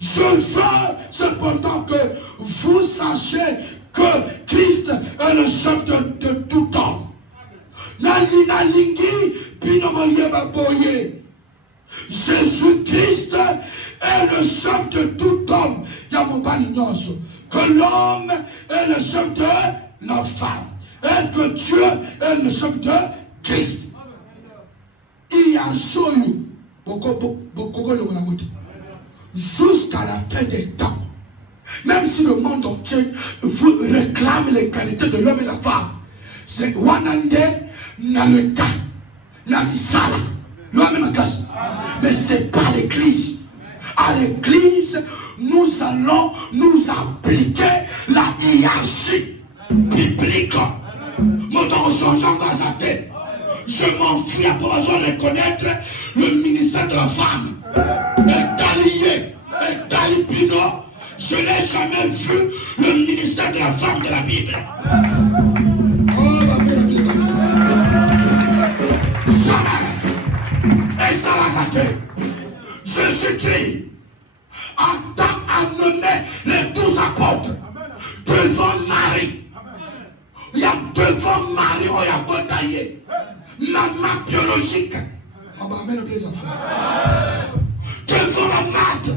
Je veux cependant que vous sachiez que Christ est le chef de tout homme. Nalina lingi pinomoye baboye. Jésus-Christ est le chef de tout homme. Que l'homme est le chef de la femme. Et que Dieu est le chef de Christ. Il y a un choix. Jusqu'à la fin des temps. Même si le monde entier vous réclame l'égalité de l'homme et la femme. C'est Wanande Naleta Namisala. L'homme et la classe. Mais ce n'est pas l'église. À l'église, nous allons nous appliquer la hiérarchie biblique. Je m'enfuis à pouvoir reconnaître le ministère de la femme. Et Dalié, et Dalipino, je n'ai jamais vu le ministère de la femme de la Bible. Et ça l'a raté. Jésus-Christ a nommé les 12 apôtres devant Marie. Il y a devant Marie, il y a bataillé. Maman biologique. Devant la mate.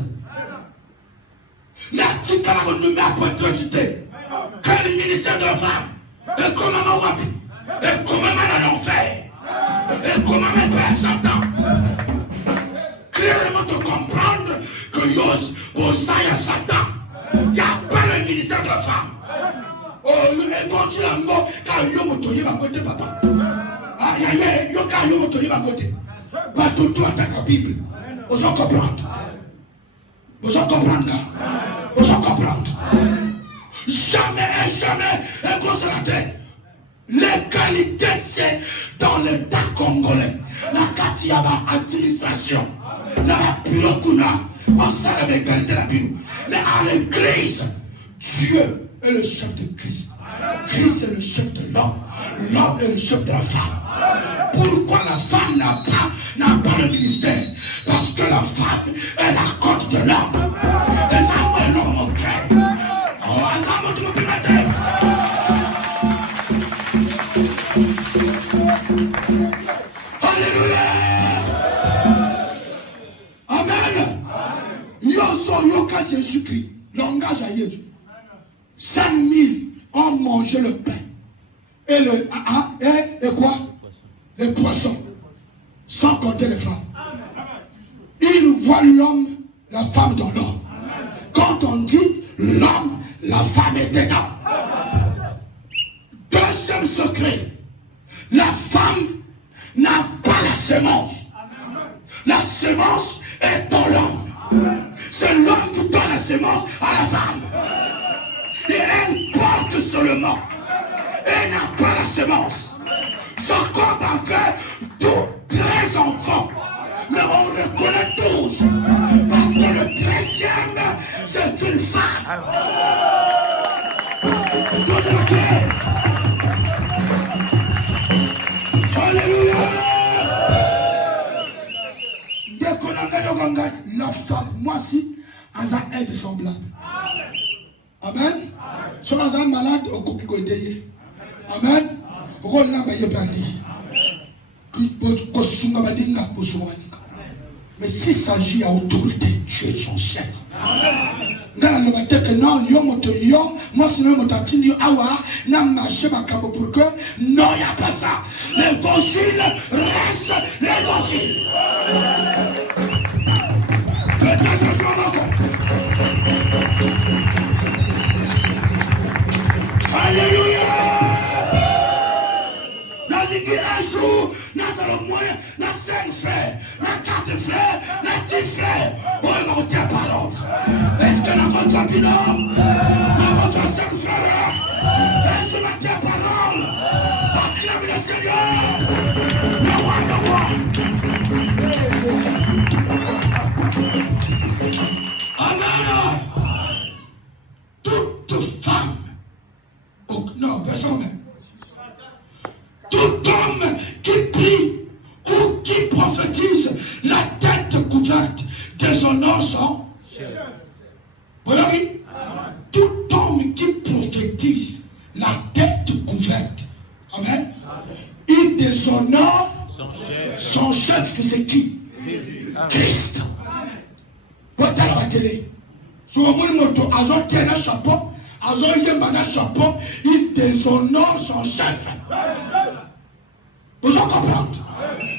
La petite a renommé à pointrosité. Quel ministère de la femme. Et comment on va. Et comment on va l'enfer. Et comment on va à Satan. Clairement de comprendre que Osaïe à Satan, il n'y a pas le ministère de la femme. Oh, il est vendu la mort car il y a un côté papa. Bible. Vous en comprendre. Vous en comprendre. Vous en comprendre. Jamais et jamais un consolateur. L'égalité, c'est dans l'État congolais. La Katiaba administration. La Pirokuna. On s'arrête l'égalité la Bible. Mais à l'église, Dieu est le chef de Christ. Christ est le chef de l'homme. L'homme est le chef de la femme. Pourquoi la femme n'a pas le ministère? Parce que la femme est la côte de l'homme. Les hommes et l'homme ont créé. Oh, les hommes ont tout mettre. Alléluia. Amen. Yoka Jésus-Christ. Langage à Jésus. 5000 ont mangé le pain. Et quoi? Les poissons. Sans compter les femmes. Il voit l'homme, la femme dans l'homme. Quand on dit l'homme, la femme est dedans. Deuxième secret. La femme n'a pas la sémence. La sémence est dans l'homme. C'est l'homme qui donne la sémence à la femme. Et elle porte seulement. Elle n'a pas la sémence. Jacob a fait 13 enfants. Mais on reconnaît tous. Parce que le 13e, c'est une femme. Alléluia. Dès qu'on a la femme, moi si, elle a aide semblable. Amen. Si on est malade, on peut goûter. Amen. On a mais s'il s'agit à autorité, tu es son chef. Moi, sinon, pour que non, il n'y a pas ça. L'évangile reste l'évangile. Alléluia. Un jour, nous allons mourir, nous 5 frères, nous 4 frères, nous 10 frères. Oh, nous avons parole. Est-ce que nous avons un bilan? Nous avons 5 frères. Est-ce que nous avons parole? Acclame le Seigneur. Le roi de roi. Amen. Toute femme. Non, personne même. Tout homme qui prie ou qui prophétise la tête couverte déshonore son chef. Oui. Tout homme qui prophétise la tête couverte, amen, il déshonore son chef. C'est qui? Christ. Vous êtes à la télé. Sur le moto, un chapeau, un chapeau, il déshonore son chef. Vous en comprenez?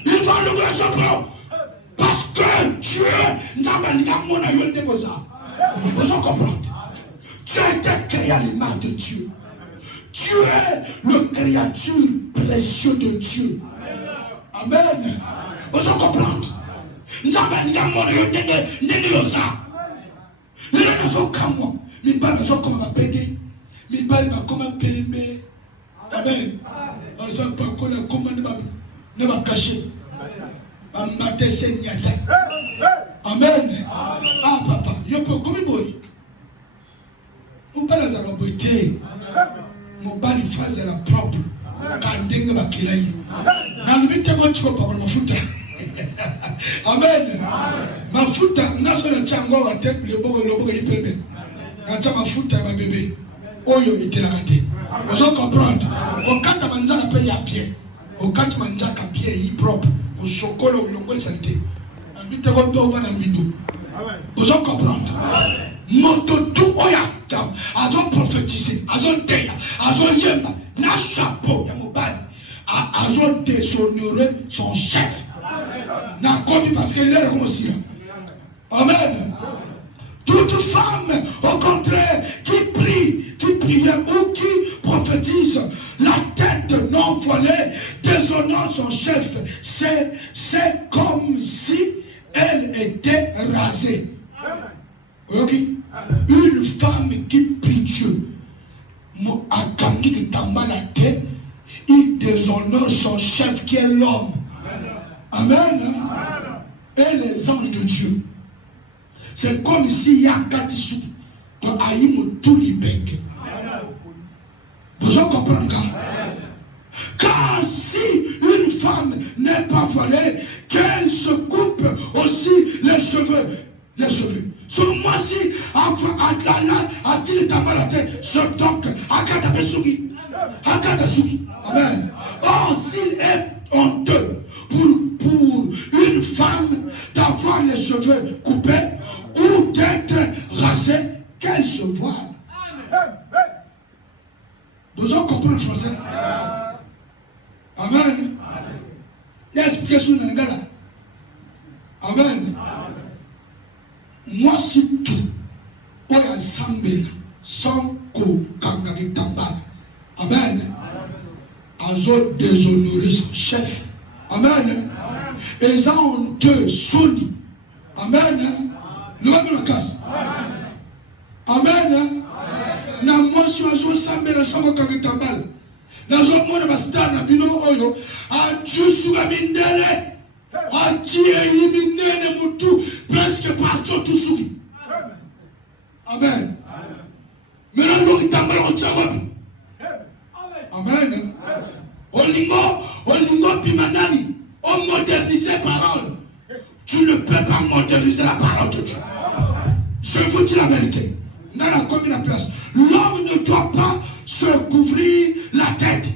Il faut le grand chapeau. Parce que Dieu n'a pas vous en comprenez? Tu as été créé à l'image de Dieu. Tu es le créature précieux de Dieu. Amen. Vous en comprenez? Amen. Amen. Ah papa, yo peux comme boy. Mon père a la beauté. Mon père il fait la propre. Quand dingue ba kirai. Na limite ko chiko papa mafuta. Amen. Mafuta naso na chango wa temple le bogo ipeme. Acha mafuta ma bébé. Oyo itelakate. Vous en comprendre? Au quand tu manges la paix à pied. Au quand tu manges la pied est propre. Au chocolat au longo de santé. Ambite ko do va na mido. Vous en comprendre? Moto tout oya. Azon prophétiser, azon teya, azon yemba, na chapeau ya mobile. Azon déshonorer son chef. Na commis parce qu'il est comme aussi. Amen. Toute femme, au contraire, qui prie ou qui prophétise la tête non voilée, déshonore son chef, c'est comme si elle était rasée. Ok? Une femme qui prie Dieu, il déshonore son chef qui est l'homme. Amen. Et les anges de Dieu. C'est comme s'il y a Katisou de Aïm Toulibek. Vous en comprenez? Car si une femme n'est pas voilée, qu'elle se coupe aussi les cheveux. Les cheveux. Sur moi, si a-t-il dans la tête, ce donc, Akadabesouki. Akadasuki. Amen. Or, s'il est honteux pour une femme d'avoir les cheveux coupés ou d'être rasée, qu'elle se voile. Nous allons comprendre le français. Amen. L'explication de la Amen. Moi, si tout, on est ensemble, sans qu'on kangari tambal. Amen. Azo déshonorer son chef. Amen. Et ça honteux, soni. Amen. Nous allons la casse. Amen. Na moi si azo sambela sans kangari tambal. Nazo mona bastar na bino oyo. Adieu sur la mindele. Presque partout tout souris. Amen. Maintenant, nous avons Amen. Olingo Pimanani, on modernise la parole. Tu ne peux pas moderniser la parole de Dieu. Je vous dis la vérité. Dans la commune place, l'homme ne doit pas se couvrir la tête.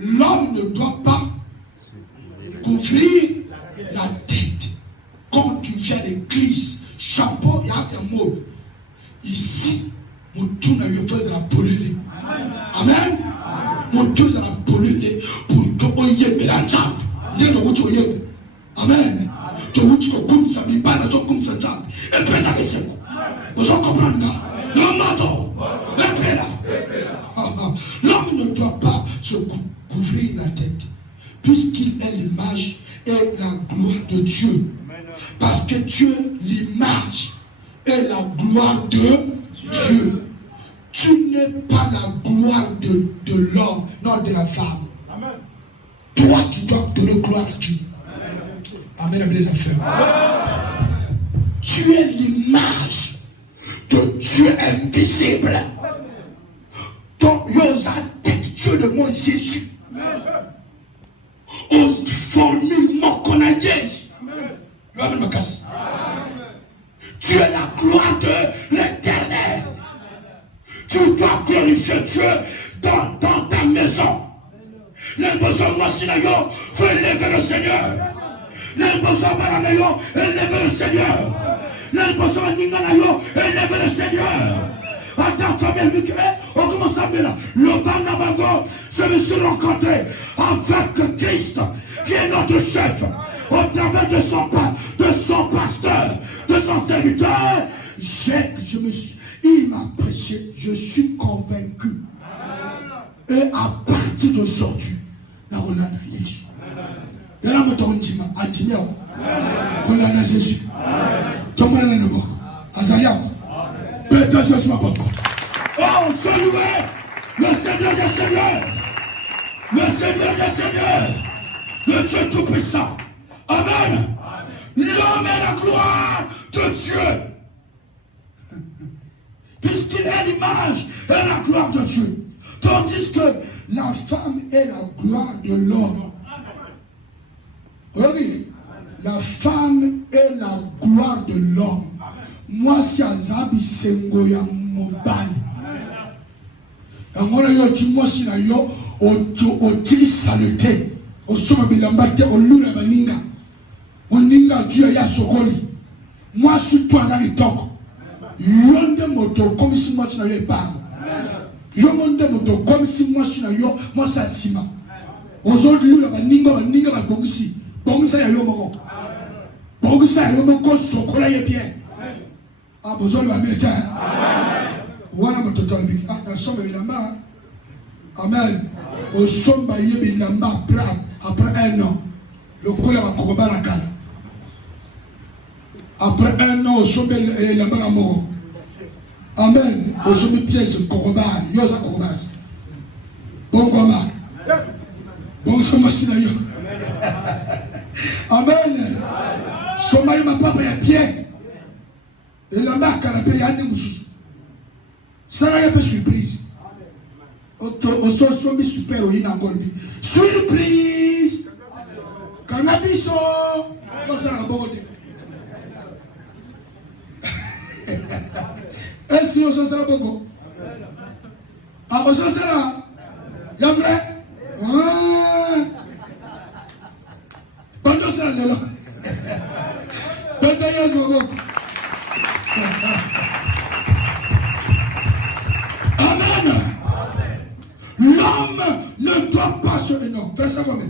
L'homme ne doit pas couvrir la tête. Quand tu viens à l'église, chapeau, il y a un mot. Ici, mon tour n'a eu peur de la polluer. Amen. Mon tour de la polluer pour que on y ait la jambe. Amen. Tu as comme ça, mais pas comme ça. Et puis ça, c'est bon. Vous en comprenez? L'homme m'attend. Et puis là. L'homme ne doit pas se couvrir la tête, puisqu'il est l'image et la gloire de Dieu. Parce que Dieu, l'image et la gloire de Dieu. Tu n'es pas la gloire de l'homme, non de la femme. Amen. Toi, tu dois donner gloire à Dieu. Amen. Amen. Les affaires. Tu es l'image de Dieu invisible. Donc, Dieu de mon Jésus. Aux formules qu'on a dit. Tu es la gloire de l'Éternel. Tu dois glorifier Dieu dans ta maison. Les besoins moi faut élever le Seigneur. Les besoins baranayo, élever le Seigneur. Les besoins ninganayo, élever le Seigneur. Attends, famille, on commence à faire le Banabago. Je me suis rencontré avec Christ, qui est notre chef, au travers de son pasteur, de son serviteur. Il m'a prêché, je suis convaincu. Et à partir d'aujourd'hui, on a Jésus. Il y a un Jésus. Tout le monde est nouveau. Azalia. Oh, saluez le Seigneur des Seigneurs, le Seigneur des Seigneurs, le Dieu Tout-Puissant. Amen. L'homme est la gloire de Dieu. Puisqu'il est l'image et la gloire de Dieu. Tandis que la femme est la gloire de l'homme. Oui, la femme est la gloire de l'homme. Moi, si Azabi Sengoya Mobali. Angona yo timosi na yo otili saluté. Osoma bilambate oluna baninga. Oninga Dieu ya sokoli. Moi, si toi dans les toko. Yonde moto comme si moi tu n'avais pas. Yonde moto comme si moi tu n'avais yo moi ça sima. Aujourd'hui la baninga ba bongisi. Bongisa ya yo moko. Bongisa ya yo moko sokola ye bien. Ah, besoin de la méthode. Voilà mon total. Ah, la somme évidemment. Amen. Au somba yebi lamba après un an. Le cola va kokoba la kala. Après un an, au somba lamba à moro. Amen. Au somba pièce kokoba. Yosa kokoba. Bon goma. Bon somba sinayo. Amen. Somba yema papa ya bien. Et lamba à kala pe yande moussou. Ça n'a pas surprise. Au sombi super au inangolbi. Surprise! Cannabiso! Ça n'a pas été. Est-ce que ça sera beaucoup? Ah, ça sera? Y'a vrai? Pendant ça, là. Pendant ça, beaucoup. Amen. L'homme ne doit pas se... Non, verset combien?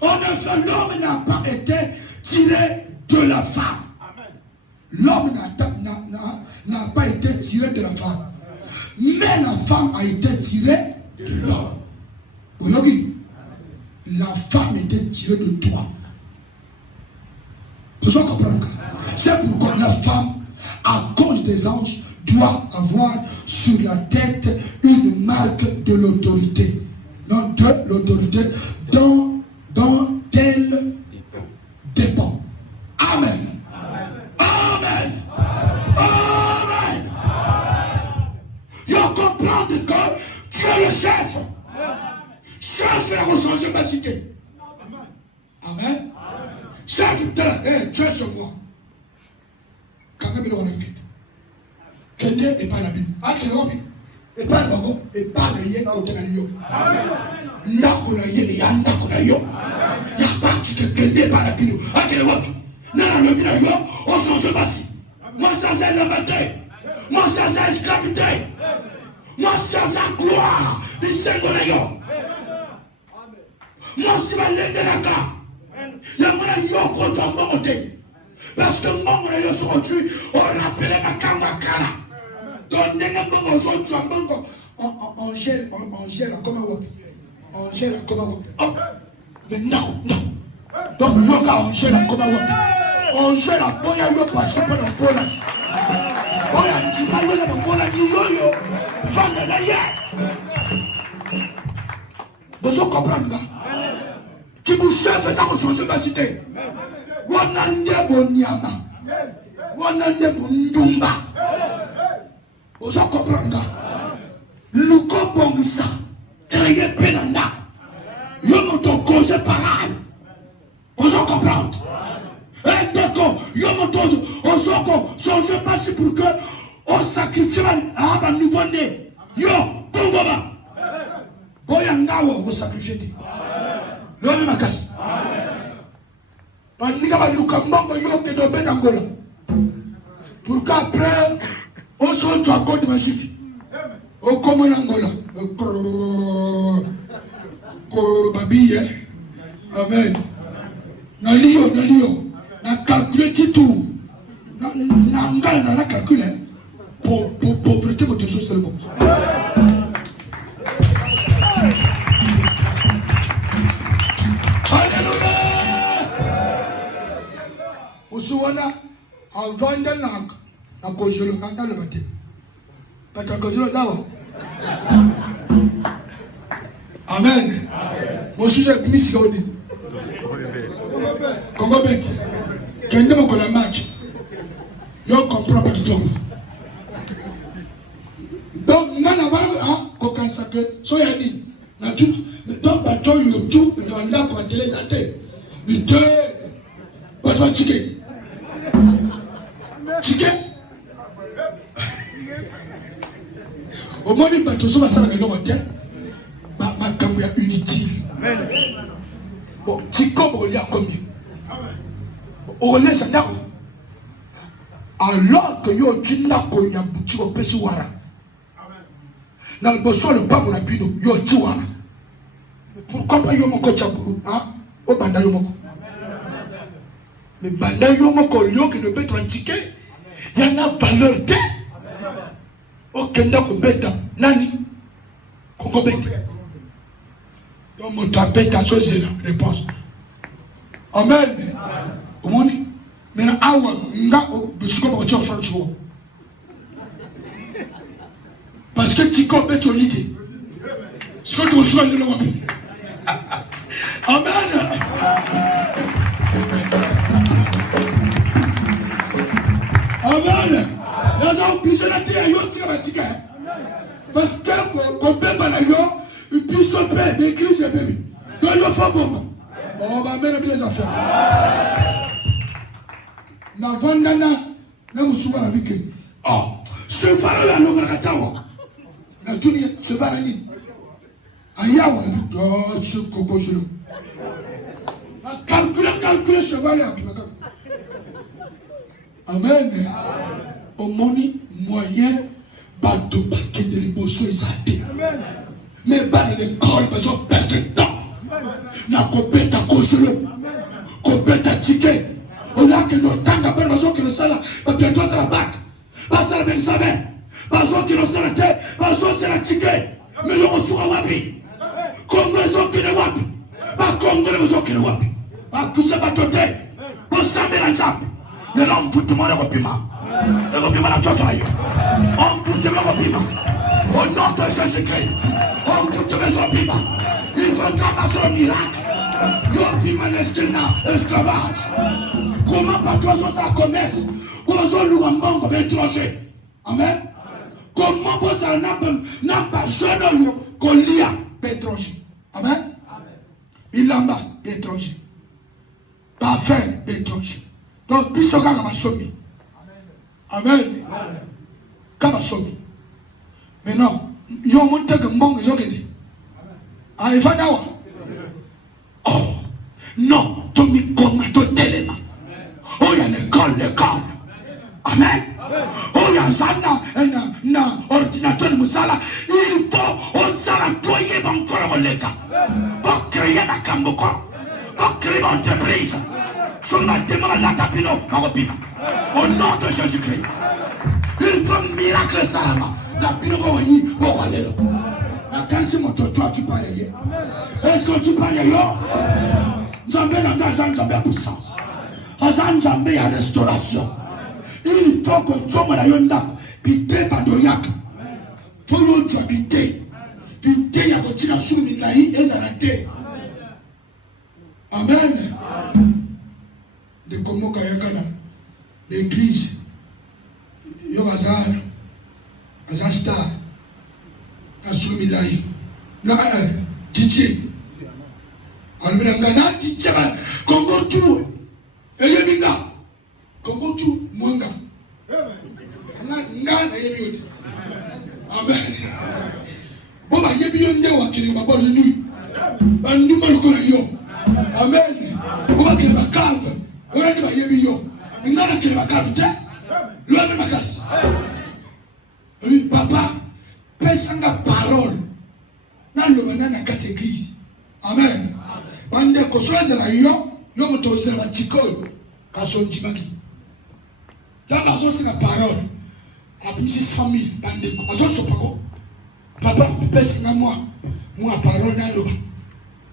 En effet, l'homme n'a pas été tiré de la femme. L'homme n'a pas été tiré de la femme. Mais la femme a été tirée de l'homme. Oui, la femme était tirée de toi. Vous comprenez? C'est pourquoi la femme, à cause des anges, doit avoir sur la tête une marque de l'autorité. Non, de l'autorité dont elle dépend. Amen. Amen. Amen. Il faut comprendre que tu es le chef. Chef est recensé ma cité. Amen. Chef, tu es chez moi. Quand même, il en a fait. Kende et pas la Bible. Ah, tu vois, et pas le bagon, et pas le yé, côté la yo. Nako la yé, et ya nako la yo. Ya pas tu te kende par la Bible. Ah, tu vois, non, le Bible yo, on change pas si. Moi, sans la bataille. Moi, sans esclavité. Moi, sans la gloire du Seigneur la yo. Moi, si ma lèvre de la car. Ya mona yo, contre mon côté. Parce que mon yo se retrouve, on rappelle ma kamakara. Donc, nous aujourd'hui, on gèle, comment on gèle, comment on. Mais non. Donc, on gèle, comment on gèle, on y a eu parce que pas de polage. On y a dit, pas de polage, yo, vendre la hier. Vous comprenez là? Qui vous chef fait ça, vous changez ma cité. Wanande bonyama. Wanande bondumba. Vous comprenez? Luko bongisa. Créé penanda. Yomoto cause pareil. Vous comprenez? Et d'accord, yomoto, osoko, changez pas si pour que on sacrifie à nouveau né. Yo, bongoba. Boyangawo, vous sacrifiez. L'homme m'a cassé. Pour qu'après, on se retrouve à côté de magique. Au commun Angola. Babille. Amen. Na Lio. Na calculer tout. Na calculer. Pour prêter votre chose seulement. Usuwana avanda na kojolo kanga le bate. Paka kojolo zawa. Amen. Mosuze kumisi oni. Kongo bet. Kende mo kola match. Yo comprend pas tout. Donc ngana bana ko kansa ke so ya ni. Na tout donc bato yo tout na nda ko télé zate. Bite. Bato chike. Chicken. Au moins, il va tout ça, ça va le retenir. Ma caméra inutile. Bon, tu comprends, il y a combien? On laisse ça là. Alors que yo, tu n'as pas eu un petit peu de souara. Dans le besoin, le pas pour la pino, yo, tu vois. Pourquoi pas yo, mon coach, hein? Au banda yo, mon. Mais banda yo, mon collègue qui ne peut être un ticket. Il y en a valeur de au Kenda Kobeta, Nani, Kongobeta. Donc, mon tapé, ta chose, c'est la réponse. Amen. Au monde, mais awa, nga, je suis comme tu offres le parce que tu comprends ton idée. Ce que tu reçois de l'homme. Amen. Amen. Nous avons besoin de dire parce que qu'on peut pas d'ailleurs, et puis son père d'église et bébé. Donc il faut bon. On va mettre les affaires. Na vandana na musuwa na bike. Oh, cheval la lograkatawa. Na dunia cheval ni. Ayawa do ce coco jelo. Na calculer cheval ya kibaka. Amen. Au moni moyen bateau paquet de l'émotion exalté. Mais pas de l'école, mais on perd de temps. Na kopeta kojelo. Kopeta ticket. On a que nos temps d'appel, parce que nous sommes là, parce que toi c'est la bac. Parce que c'est la main. Parce que nous sommes là, parce que c'est la ticket. Mais nous sommes à Wapi. Congo est au Kine Wapi. Pas Congo est au Kine Wapi. Pas tout ça, pas tout ça. Pour ça, mais la jambe. Mais là, on peut te demander le piment. Le piment dans ton rayon. On peut te demander le piment. Au nom de Jésus-Christ. On peut te demander le piment. Il faut tabasser le miracle. Le piment est esclavage. Comment pas toi ça commerce? Comment nous avons comme étranger? Amen. Comment vous ça n'a pas jeune qu'on lit à étranger? Amen. Il n'a pas d'étranger. Pas fait d'étranger. Donc, il sera comme un somme. Amen. Comme un somme. Maintenant, il y a un monde que mon Dieu dit. Ah, il va d'avoir. Oh, non, tu me connais tout tellement. Oh, il y a l'école. Amen. Oh, il y a un ordinateur de Moussala. Il faut employer mon corps les gars. Pour créer la Camboko. Pour créer mon entreprise. Sur ma demande la tapino, au nom de Jésus-Christ. Il faut un miracle Salama. La pino pour aller là. Quand c'est mon toi, tu parles hier. Est-ce que tu parles hier? Zambé n'a pas Zambé à puissance. Zambé à restauration. Il faut que tu sois là, pité Badoyak. Pour nous, tu habites. Pité, il y a une chose qui est arrêtée. Amen. De Komo Kayakana, l'église, Yobazar, Azastar, Asumilaï, na Titi. Almena Titi, Kongo tout, Eyebinga, Kongo tout, Mwanga. Nga na yebi. Amen. Boba yebi yonde wakiri mabolo ni. Bandu malukona yo. Amen. Boba kiri bakave. Ora ni bayebi yo. Ngana kiri bakave te. Lwa makasi. Oui, papa, pesanga parole. Na lobana na kati église. Amen. Bande ko soza la yo motoza la tiko. Kaso njimaki. Dans la zone, c'est la parole. À 600 000, papa, moi, parole,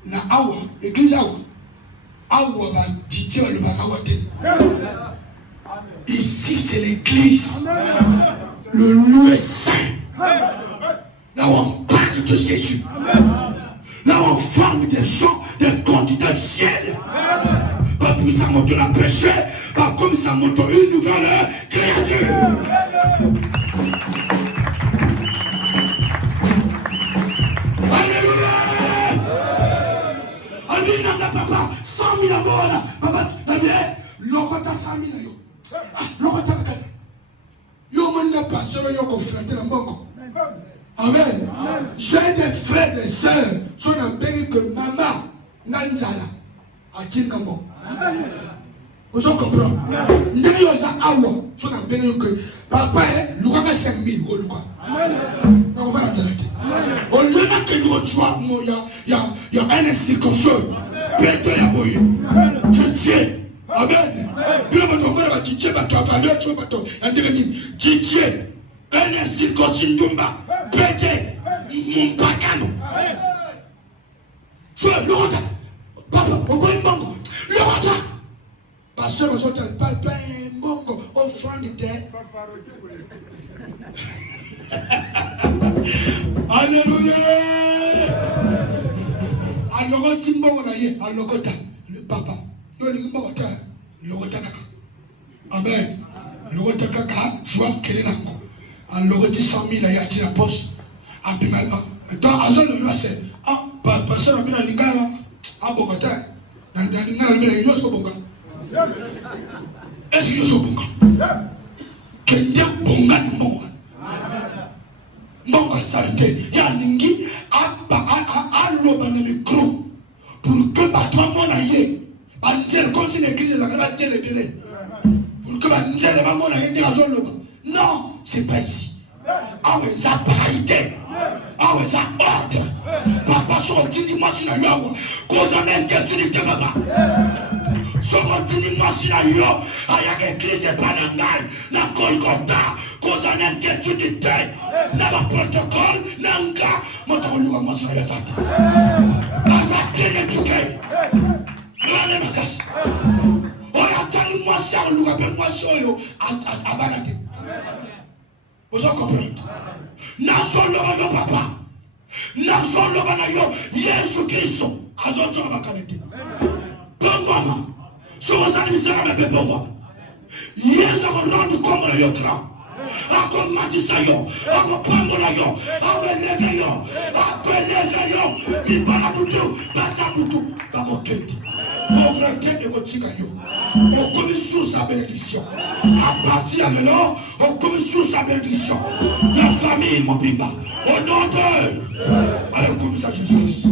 na awa, église awa, va dire le awa. Ici, c'est l'église. Le lieu est saint. Là où on parle de Jésus. Là où on forme des gens, des candidats du ciel. Pas comme ça monte la péché, pas comme ça monte une nouvelle créature. Alléluia. Alléluia, papa, 100 000 amours, papa, l'okota 100 000 yo. L'okota kasa. Yo manda pasteur yo ko frère na mbongo. Amen. J'ai des frères et des sœurs, sont en pays que maman nanzala atingambo. Vous comprenez? Nous sommes awa, sont en pays que papa est Lucas 5 000 au Lucas. On va la dire. Au lieu que nous jouons, il y a un circoncis. Pété ya boyo. Titié. Amen. Nous avons titié, tu as fallu tu as dit titié. Un circoncis ndumba. Pété. Mon pacano. Frère, le retard. Papa, on va une banque. Le retard. Ma soeur, ma soeur, papa, un banque, offrande de. Alléluia. Alors, tu m'as dit, alors, papa, le retard. Amen. Le retard, tu vois, quel est là. Alors, tu 100 000 à y la poche. Donc, à ce moment-là, c'est. Ah, parce que la Liga à Bogota, dans la Liga, il y a Sobonga. Est-ce qu'il y a Sobonga? Qu'il y a Bonga de Bonga. Bonga s'arrêter. Il y a Lingi à l'eau dans le micro pour que Batman aille. Bantel, comme si l'église est la télé bien. Pour que Bantel et Maman aille dire à son logo. Non, c'est pas ici. Ah, mais ça parité. Ah, mais ça ordre. Papa, sorti du machine à yawa. Cause en inquiétude, papa. Sorti du machine à yawa. Ayag église et panangal. Na Golgotha. Cause en inquiétude, na ma protocole. Nanga. Motaoluga machine à yazata. Asa kene tuke. Rane makas. Oya tani machine à luga pe machine yo. Abanate. Vous en comprenez? Nason lo papa. Nason lo bana yo. Yesu Kristo. Azonto na bakalete. Pongwama. Soza ni misera me pongwama. Yesu ko rando kombo na yo tra. Ako matisa yo. Ako pambo na yo. Ako lege yo. Ako lege yo. Ni bana butu. Basa butu. Bako kenti. Pauvre kenti ko chika yo. On commet sous sa bénédiction. À partir de maintenant, on commet sous sa bénédiction. La famille, mon bimba. Au nom de. Allez, comme ça, Jésus.